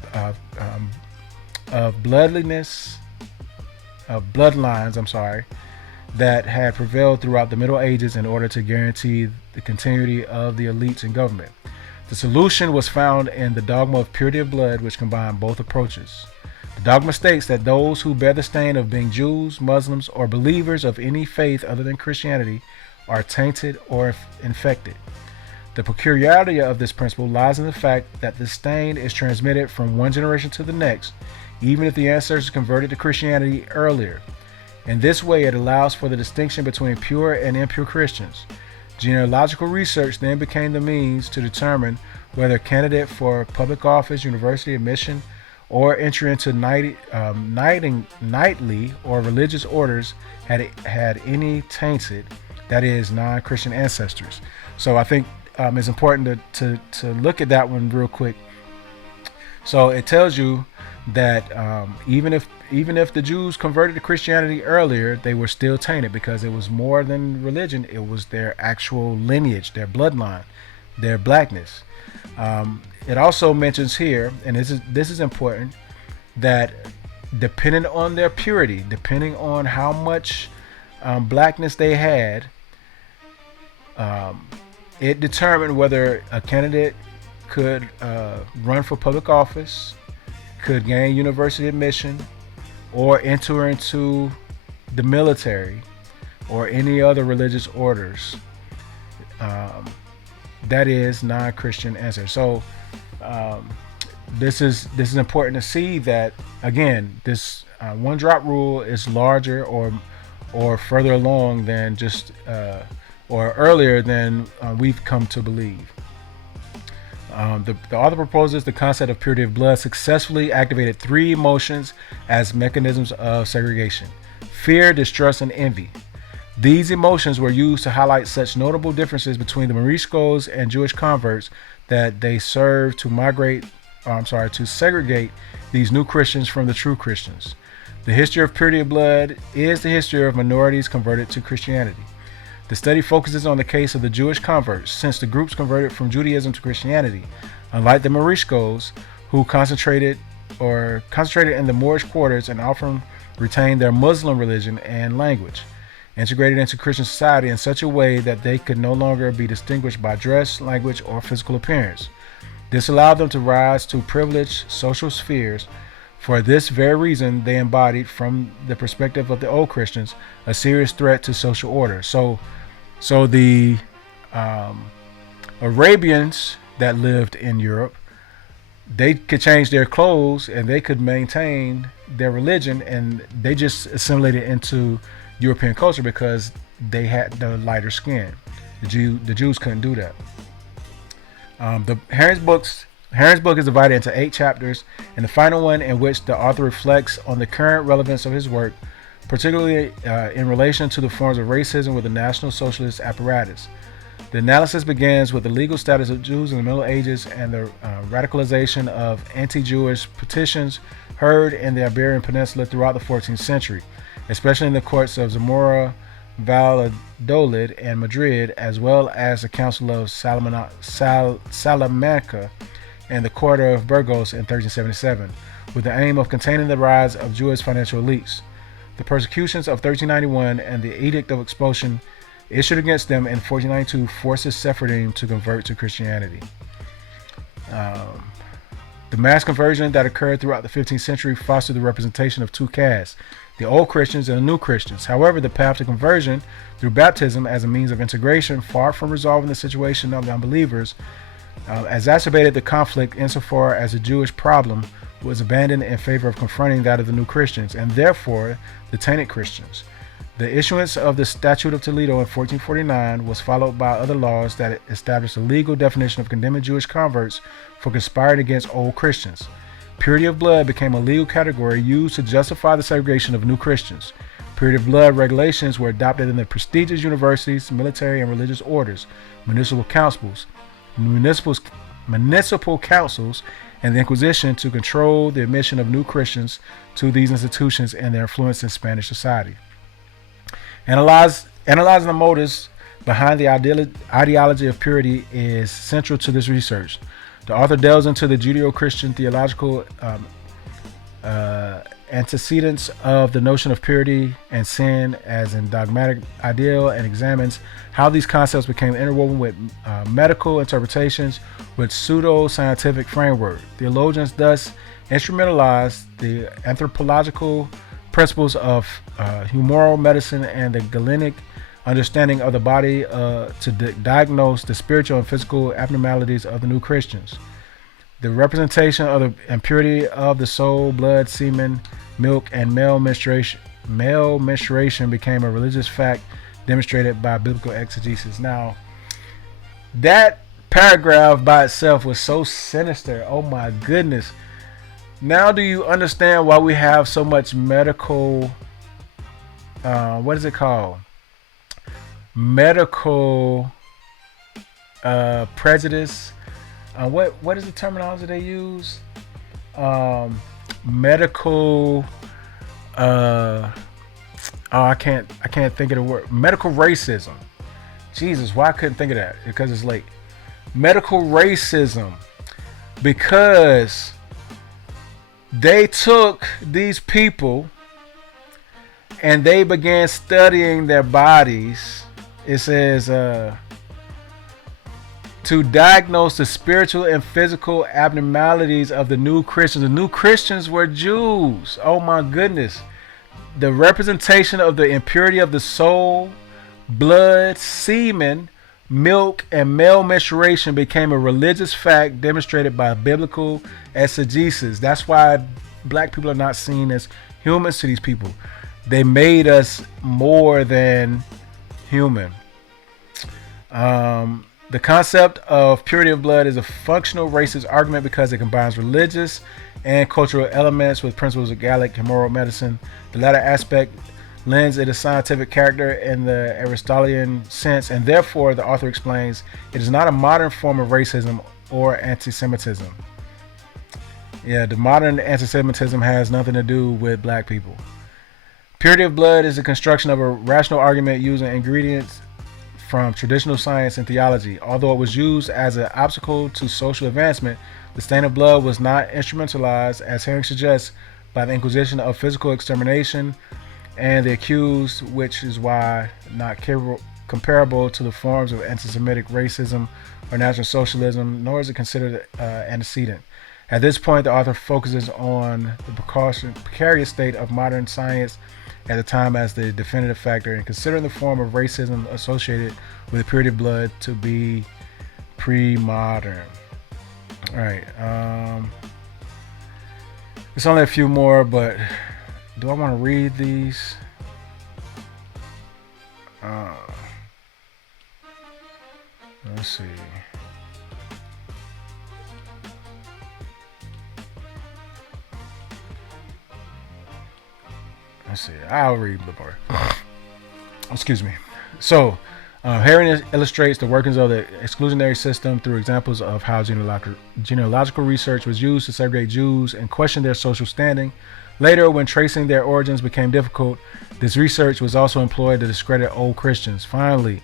bloodlines, that had prevailed throughout the Middle Ages in order to guarantee the continuity of the elites in government. The solution was found in the dogma of purity of blood, which combined both approaches. The dogma states that those who bear the stain of being Jews, Muslims, or believers of any faith other than Christianity are tainted or infected. The peculiarity of this principle lies in the fact that the stain is transmitted from one generation to the next, even if the ancestors converted to Christianity earlier. In this way, it allows for the distinction between pure and impure Christians. Genealogical research then became the means to determine whether a candidate for public office, university admission, or entry into knightly or religious orders had any tainted, that is, non-Christian ancestors. So I think it's important to look at that one real quick. So it tells you that even if the Jews converted to Christianity earlier, they were still tainted because it was more than religion. It was their actual lineage, their bloodline, their blackness. It also mentions here, and this is important, that depending on their purity, depending on how much blackness they had, it determined whether a candidate could run for public office could gain university admission or enter into the military or any other religious orders. That is non-Christian ancestors. So this is important to see that, again, this one drop rule is larger or further along than just or earlier than we've come to believe. The author proposes the concept of purity of blood successfully activated 3 emotions as mechanisms of segregation: fear, distrust, and envy. These emotions were used to highlight such notable differences between the Moriscos and Jewish converts that they served to segregate these new Christians from the true Christians. The history of purity of blood is the history of minorities converted to Christianity. The study focuses on the case of the Jewish converts, since the groups converted from Judaism to Christianity, unlike the Moriscos, who concentrated in the Moorish quarters and often retained their Muslim religion and language, integrated into Christian society in such a way that they could no longer be distinguished by dress, language, or physical appearance. This allowed them to rise to privileged social spheres. For this very reason, they embodied, from the perspective of the old Christians, a serious threat to social order. So the Arabians that lived in Europe, they could change their clothes and they could maintain their religion, and they just assimilated into European culture because they had the lighter skin. The Jews couldn't do that. Herring's book is divided into 8 chapters, and the final one, in which the author reflects on the current relevance of his work, particularly in relation to the forms of racism with the National Socialist apparatus. The analysis begins with the legal status of Jews in the Middle Ages and the radicalization of anti-Jewish petitions heard in the Iberian Peninsula throughout the 14th century, especially in the courts of Zamora, Valladolid, and Madrid, as well as the Council of Salamanca and the Court of Burgos in 1377, with the aim of containing the rise of Jewish financial elites. The persecutions of 1391 and the Edict of Expulsion issued against them in 1492 forces Sephardim to convert to Christianity. The mass conversion that occurred throughout the 15th century fostered the representation of 2 castes, the old Christians and the new Christians. However, the path to conversion through baptism as a means of integration, far from resolving the situation of the unbelievers, exacerbated the conflict insofar as the Jewish problem was abandoned in favor of confronting that of the new Christians, and therefore the tainted Christians. The issuance of the Statute of Toledo in 1449 was followed by other laws that established a legal definition of condemning Jewish converts for conspiring against old Christians. Purity of blood became a legal category used to justify the segregation of new Christians. Purity of blood regulations were adopted in the prestigious universities, military and religious orders, municipal councils, and the Inquisition to control the admission of new Christians to these institutions and their influence in Spanish society. Analyzing the motives behind the ideology of purity is central to this research. The author delves into the Judeo-Christian theological antecedents of the notion of purity and sin as a dogmatic ideal, and examines how these concepts became interwoven with medical interpretations with pseudo-scientific framework. Theologians thus instrumentalized the anthropological principles of humoral medicine and the Galenic understanding of the body to diagnose the spiritual and physical abnormalities of the new Christians. The representation of the impurity of the soul, blood, semen, milk, and male menstruation became a religious fact demonstrated by biblical exegesis. Now, that paragraph by itself was so sinister. Oh my goodness. Now do you understand why we have so much medical, what is it called? Medical prejudice. What is the terminology they use? Medical. I can't think of the word. Medical racism. Jesus, why I couldn't think of that? Because it's late. Medical racism, because they took these people and they began studying their bodies. It says to to diagnose the spiritual and physical abnormalities of the new Christians. The new Christians were Jews. Oh my goodness. The representation of the impurity of the soul, blood, semen, milk, and male menstruation became a religious fact demonstrated by biblical exegesis. That's why black people are not seen as humans to these people. They made us more than human. The concept of purity of blood is a functional racist argument because it combines religious and cultural elements with principles of Gallic and moral medicine. The latter aspect lends it a scientific character in the Aristotelian sense, and therefore, the author explains, it is not a modern form of racism or anti-Semitism. Yeah, the modern anti-Semitism has nothing to do with black people. Purity of blood is a construction of a rational argument using ingredients from traditional science and theology. Although it was used as an obstacle to social advancement, the stain of blood was not instrumentalized, as Herring suggests, by the Inquisition of physical extermination and the accused, which is why not comparable to the forms of anti-Semitic racism or National Socialism, nor is it considered antecedent. At this point, the author focuses on the precarious state of modern science at the time as the definitive factor, and considering the form of racism associated with the purity of blood to be pre-modern. All right, it's only a few more, but do I want to read these? Let's see. Let's see. I'll read the part. Excuse me. So, Herring illustrates the workings of the exclusionary system through examples of how genealogical research was used to segregate Jews and question their social standing. Later, when tracing their origins became difficult, this research was also employed to discredit old Christians. Finally,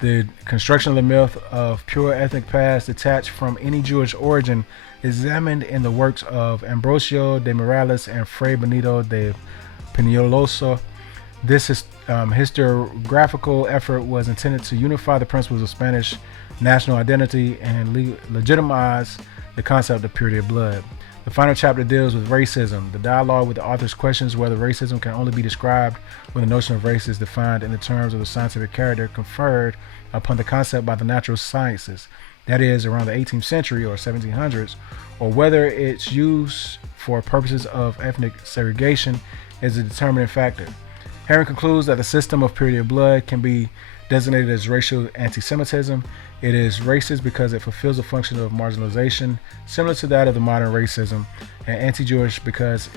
the construction of the myth of pure ethnic past detached from any Jewish origin is examined in the works of Ambrosio de Morales and Fray Benito de Peñalosa. This historiographical effort was intended to unify the principles of Spanish national identity and legitimize the concept of purity of blood. The final chapter deals with racism. The dialogue with the authors questions whether racism can only be described when the notion of race is defined in the terms of the scientific character conferred upon the concept by the natural sciences, that is, around the 18th century or 1700s, or whether its use for purposes of ethnic segregation is a determining factor. Herring concludes that the system of purity of blood can be designated as racial anti-Semitism. It is racist because it fulfills a function of marginalization similar to that of the modern racism, and anti-Jewish because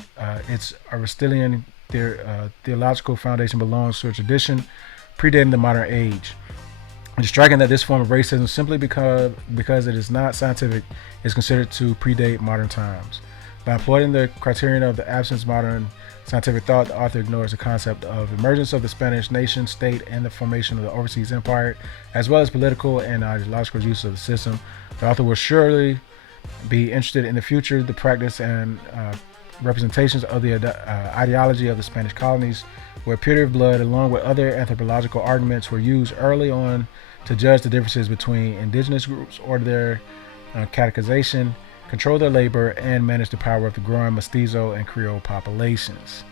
its Aristotelian theological foundation belongs to a tradition predating the modern age. It is striking that this form of racism, simply because it is not scientific, is considered to predate modern times. By employing the criterion of the absence of modern scientific thought, the author ignores the concept of emergence of the Spanish nation state and the formation of the overseas empire, as well as political and ideological use of the system. The author will surely be interested in the future, the practice and representations of the ideology of the Spanish colonies, where purity of blood, along with other anthropological arguments, were used early on to judge the differences between indigenous groups, order their catechization, control their labor, and manage the power of the growing mestizo and Creole populations.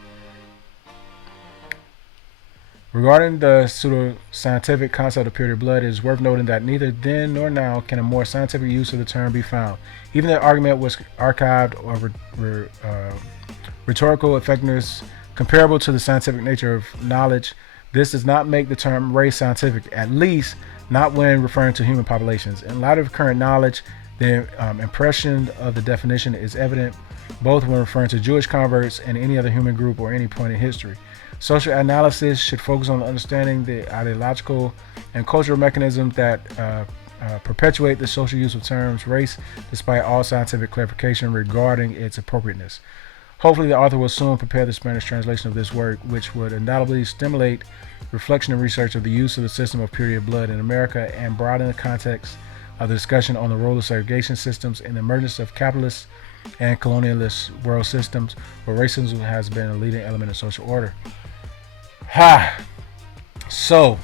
Regarding the pseudo-scientific concept of purity of blood, it is worth noting that neither then nor now can a more scientific use of the term be found. Even the argument was archived or rhetorical effectiveness comparable to the scientific nature of knowledge. This does not make the term race scientific, at least not when referring to human populations. In light of current knowledge, the impression of the definition is evident both when referring to Jewish converts and any other human group or any point in history. Social analysis should focus on understanding the ideological and cultural mechanisms that perpetuate the social use of terms race, despite all scientific clarification regarding its appropriateness. Hopefully, the author will soon prepare the Spanish translation of this work, which would undoubtedly stimulate reflection and research of the use of the system of purity of blood in America and broaden the context of the discussion on the role of segregation systems in the emergence of capitalist and colonialist world systems, where racism has been a leading element of social order. So,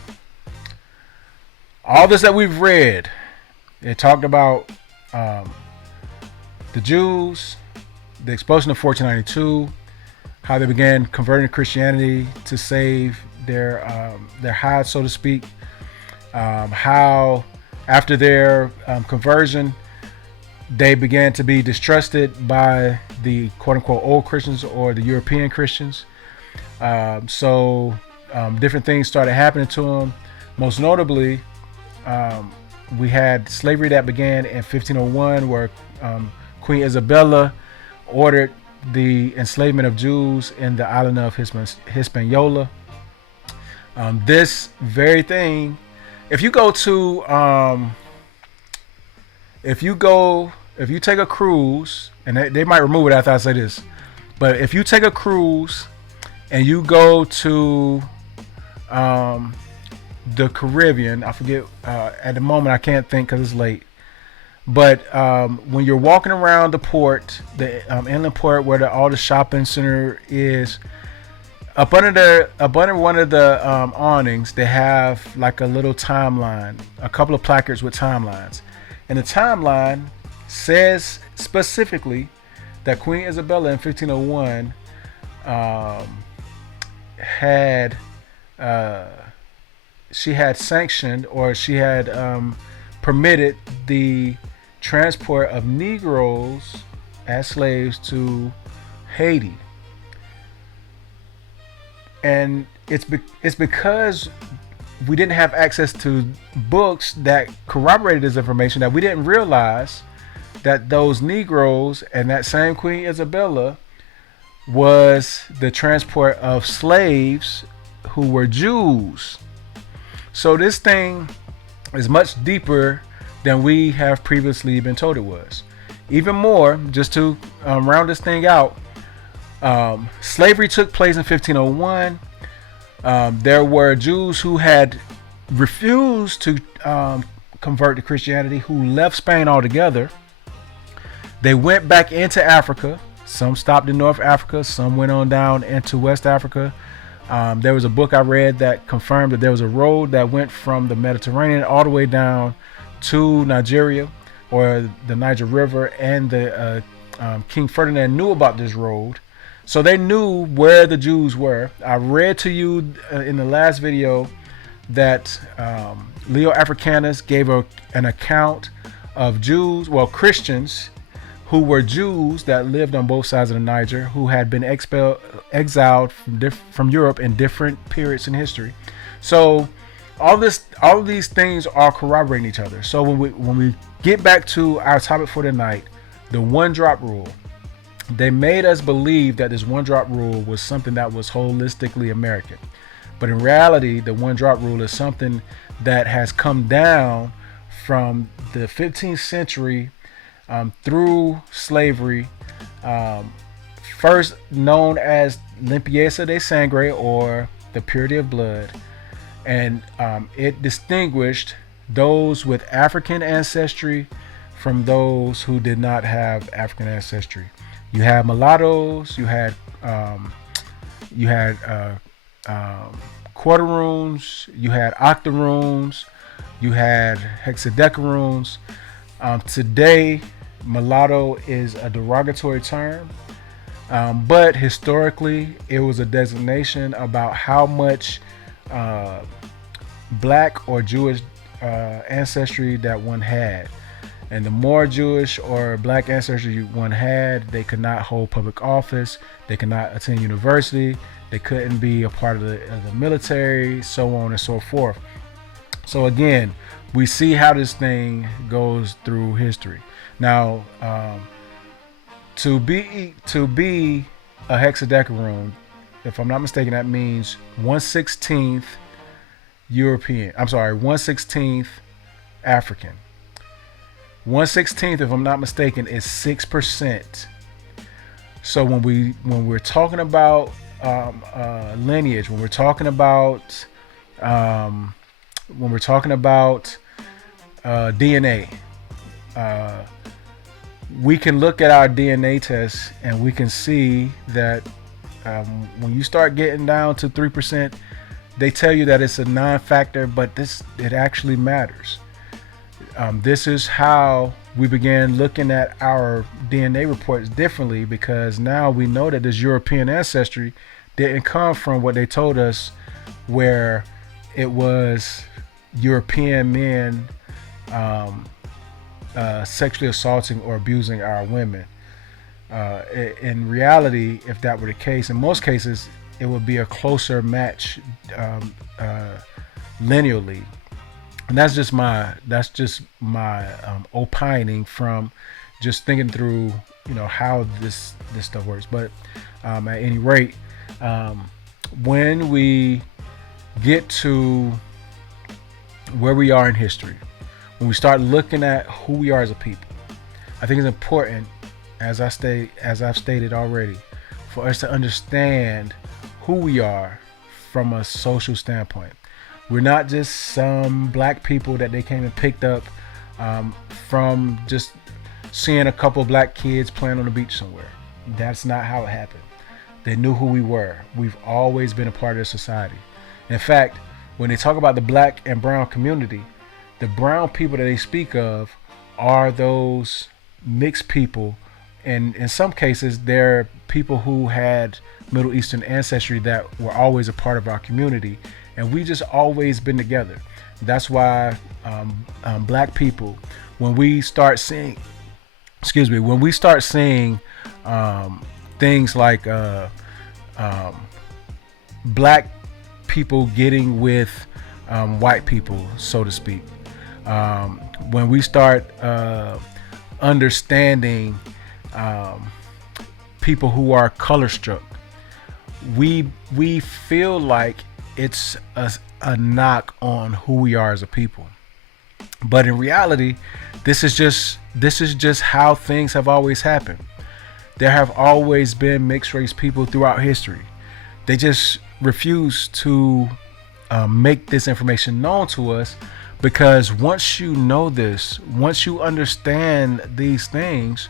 all this that we've read It talked about the Jews, the expulsion of 1492, how they began converting to Christianity to save their hide, so to speak. How after their conversion, they began to be distrusted by the quote-unquote old Christians or the European Christians. So different things started happening to them. Most notably, we had slavery that began in 1501, where Queen Isabella ordered the enslavement of Jews in the island of Hispaniola. This very thing, if you take a cruise, and they might remove it after I say this, but if you take a cruise and you go to the Caribbean, I forget at the moment, I can't think because it's late, but when you're walking around the port, the inland port where all the shopping center is, up under one of the awnings, they have like a little timeline, a couple of placards with timelines, and the timeline says specifically that Queen Isabella in 1501 had sanctioned, or she had permitted the transport of Negroes as slaves to Haiti. And it's because we didn't have access to books that corroborated this information that we didn't realize that those Negroes and that same Queen Isabella was the transport of slaves who were Jews. So this thing is much deeper than we have previously been told it was. Even more, just to round this thing out, slavery took place in 1501. There were Jews who had refused to convert to Christianity, who left Spain altogether. They went back into Africa. Some stopped in North Africa. Some went on down into West Africa. There was a book I read that confirmed that there was a road that went from the Mediterranean all the way down to Nigeria, or the Niger River, and the King Ferdinand knew about this road. So they knew where the Jews were. I read to you in the last video that Leo Africanus gave an account of Jews, well, Christians who were Jews that lived on both sides of the Niger, who had been exiled from Europe in different periods in history. So all of these things are corroborating each other. So when we get back to our topic for tonight, the one drop rule, they made us believe that this one drop rule was something that was holistically American. But in reality, the one drop rule is something that has come down from the 15th century through slavery, first known as Lempieza de Sangre, or the purity of blood. And it distinguished those with African ancestry from those who did not have African ancestry. You had mulattoes, you had Quateroons, you had Octoroons, you had Hexadecaroons. Today, mulatto is a derogatory term, but historically it was a designation about how much black or Jewish ancestry that one had. And the more Jewish or black ancestry one had, they could not hold public office, they could not attend university, they couldn't be a part of the military, so on and so forth. So again, we see how this thing goes through history. Now, to be a hexadecaroon, if I'm not mistaken, that means 1/16th European. I'm sorry, 1/16th African. 1/16th, if I'm not mistaken, is 6%. So when we're talking about lineage, when we're talking about DNA, we can look at our DNA tests and we can see that when you start getting down to 3%, they tell you that it's a non-factor, but it actually matters. this is how we began looking at our DNA reports differently, because now we know that this European ancestry didn't come from what they told us, where it was European men sexually assaulting or abusing our women. In reality, if that were the case, in most cases, it would be a closer match lineally. And that's just my opining from just thinking through, how this stuff works. But at any rate, when we get to where we are in history, when we start looking at who we are as a people, I think it's important, as I've stated already, for us to understand who we are from a social standpoint. We're not just some black people that they came and picked up from just seeing a couple black kids playing on the beach somewhere. That's not how it happened. They knew who we were. We've always been a part of their society. In fact, when they talk about the black and brown community, the brown people that they speak of are those mixed people. And in some cases, they're people who had Middle Eastern ancestry that were always a part of our community. And we just always been together. That's why black people, when we start seeing things like black people getting with white people, so to speak, when we start understanding people who are color struck, we feel like it's a knock on who we are as a people. But in reality, this is just how things have always happened. There have always been mixed race people throughout history. They just refuse to make this information known to us, because once you know this, once you understand these things,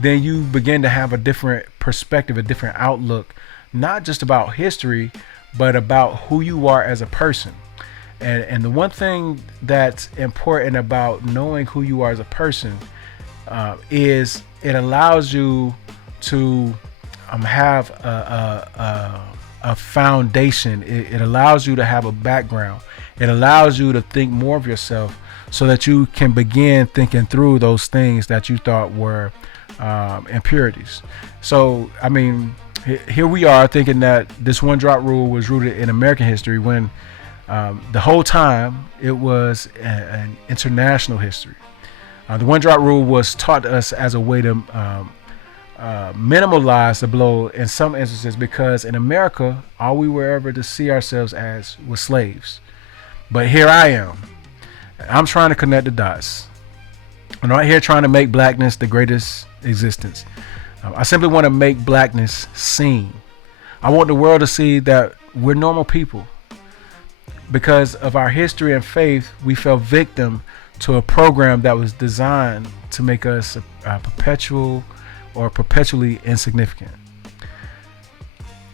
then you begin to have a different perspective, a different outlook, not just about history, but about who you are as a person. And the one thing that's important about knowing who you are as a person is it allows you to have a foundation. It allows you to have a background. It allows you to think more of yourself, so that you can begin thinking through those things that you thought were impurities. So, I mean, here we are thinking that this one drop rule was rooted in American history, when the whole time it was an international history. The one drop rule was taught to us as a way to minimalize the blow in some instances, because in America, all we were ever to see ourselves as was slaves. But here I am. I'm trying to connect the dots. I'm not here trying to make blackness the greatest existence. I simply want to make blackness seen. I want the world to see that we're normal people. Because of our history and faith, we fell victim to a program that was designed to make us perpetually insignificant.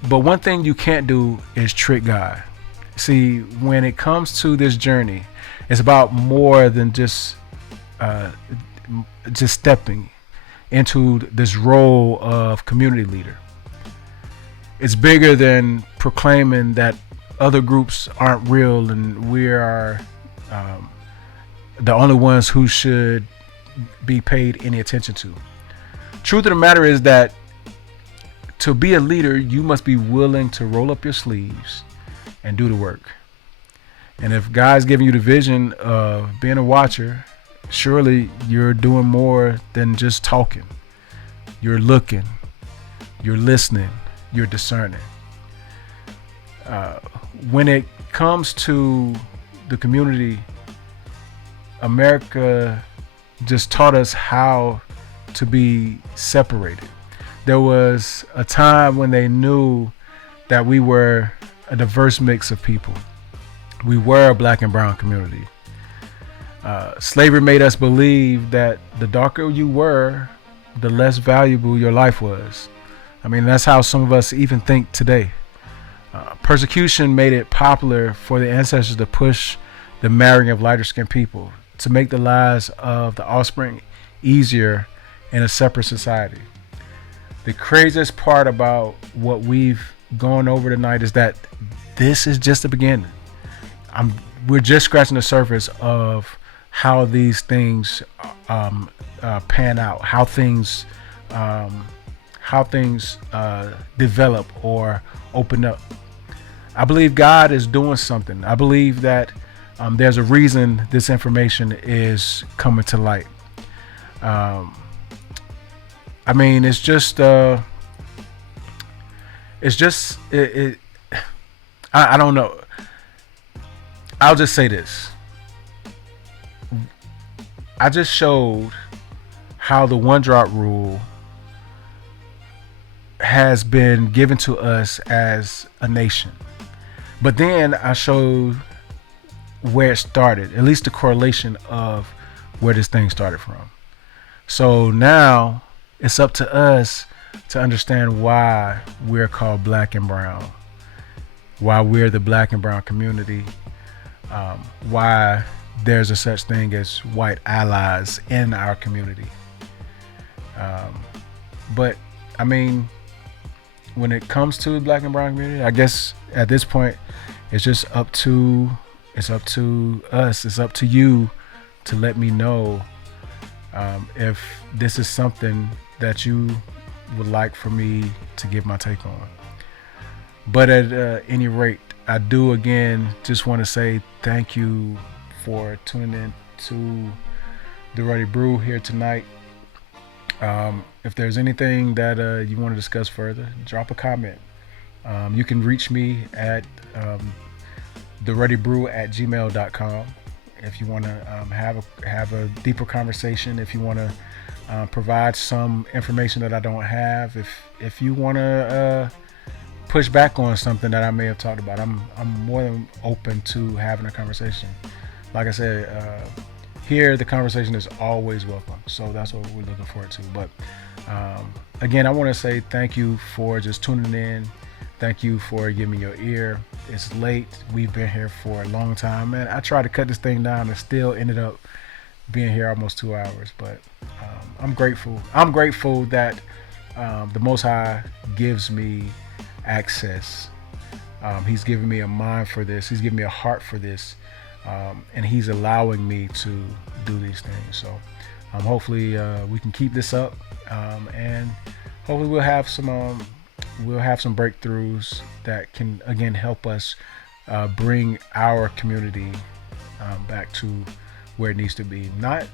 But one thing you can't do is trick God. See, when it comes to this journey, it's about more than just stepping into this role of community leader. It's bigger than proclaiming that other groups aren't real and we are the only ones who should be paid any attention to. Truth of the matter is that to be a leader, you must be willing to roll up your sleeves and do the work. And if God's giving you the vision of being a watcher, surely you're doing more than just talking. You're looking, you're listening, you're discerning. When it comes to the community, America just taught us how to be separated. There was a time when they knew that we were a diverse mix of people. We were a black and brown community. Slavery made us believe that the darker you were, the less valuable your life was. I mean, that's how some of us even think today. Persecution made it popular for the ancestors to push the marrying of lighter skinned people. to make the lives of the offspring easier in a separate society. The craziest part about what we've gone over tonight is that this is just the beginning. We're just scratching the surface of how these things pan out, how things develop or open up. I believe God is doing something. I believe that there's a reason this information is coming to light. I mean, it's just I don't know. I'll just say this. I just showed how the one drop rule has been given to us as a nation. But then I showed where it started, at least the correlation of where this thing started from. So now it's up to us to understand why we're called black and brown, why we're the black and brown community, why there's a such thing as white allies in our community. But I mean, when it comes to the black and brown community, I guess at this point it's just up to us, it's up to you to let me know if this is something that you would like for me to give my take on. But at any rate, I do again just want to say thank you for tuning in to the Rudy Brew here tonight. If there's anything that you want to discuss further, drop a comment. You can reach me at theruddybrew@gmail.com if you want to have a deeper conversation, if you want to provide some information that I don't have, if you want to push back on something that I may have talked about, I'm more than open to having a conversation. Like I said, here the conversation is always welcome, so that's what we're looking forward to. But again, I want to say thank you for just tuning in. Thank you for giving me your ear. It's late. We've been here for a long time, and I tried to cut this thing down and still ended up being here almost 2 hours. But I'm grateful. I'm grateful that the Most High gives me access. He's given me a mind for this. He's given me a heart for this. And he's allowing me to do these things. So hopefully we can keep this up, and hopefully we'll have some breakthroughs that can again help us bring our community back to where it needs to be. Not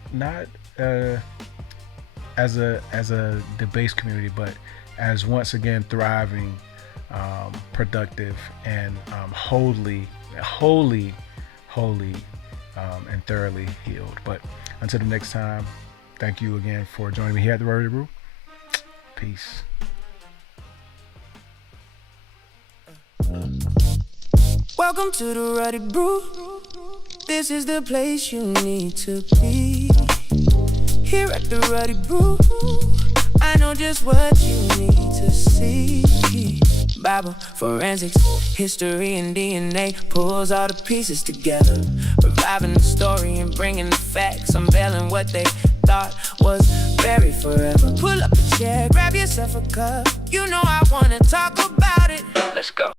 as a debased community, but as once again thriving, productive, and wholly and thoroughly healed. But until the next time, thank you again for joining me here at the Rudy Brew. Peace. Welcome to the Rudy Brew. This is the place you need to be. Here at the Rudy Brew, I know just what you need to see. Bible, forensics, history, and DNA pulls all the pieces together, reviving the story and bringing the facts, unveiling what they thought was buried forever. Pull up a chair, grab yourself a cup. You know I wanna talk about it. Let's go.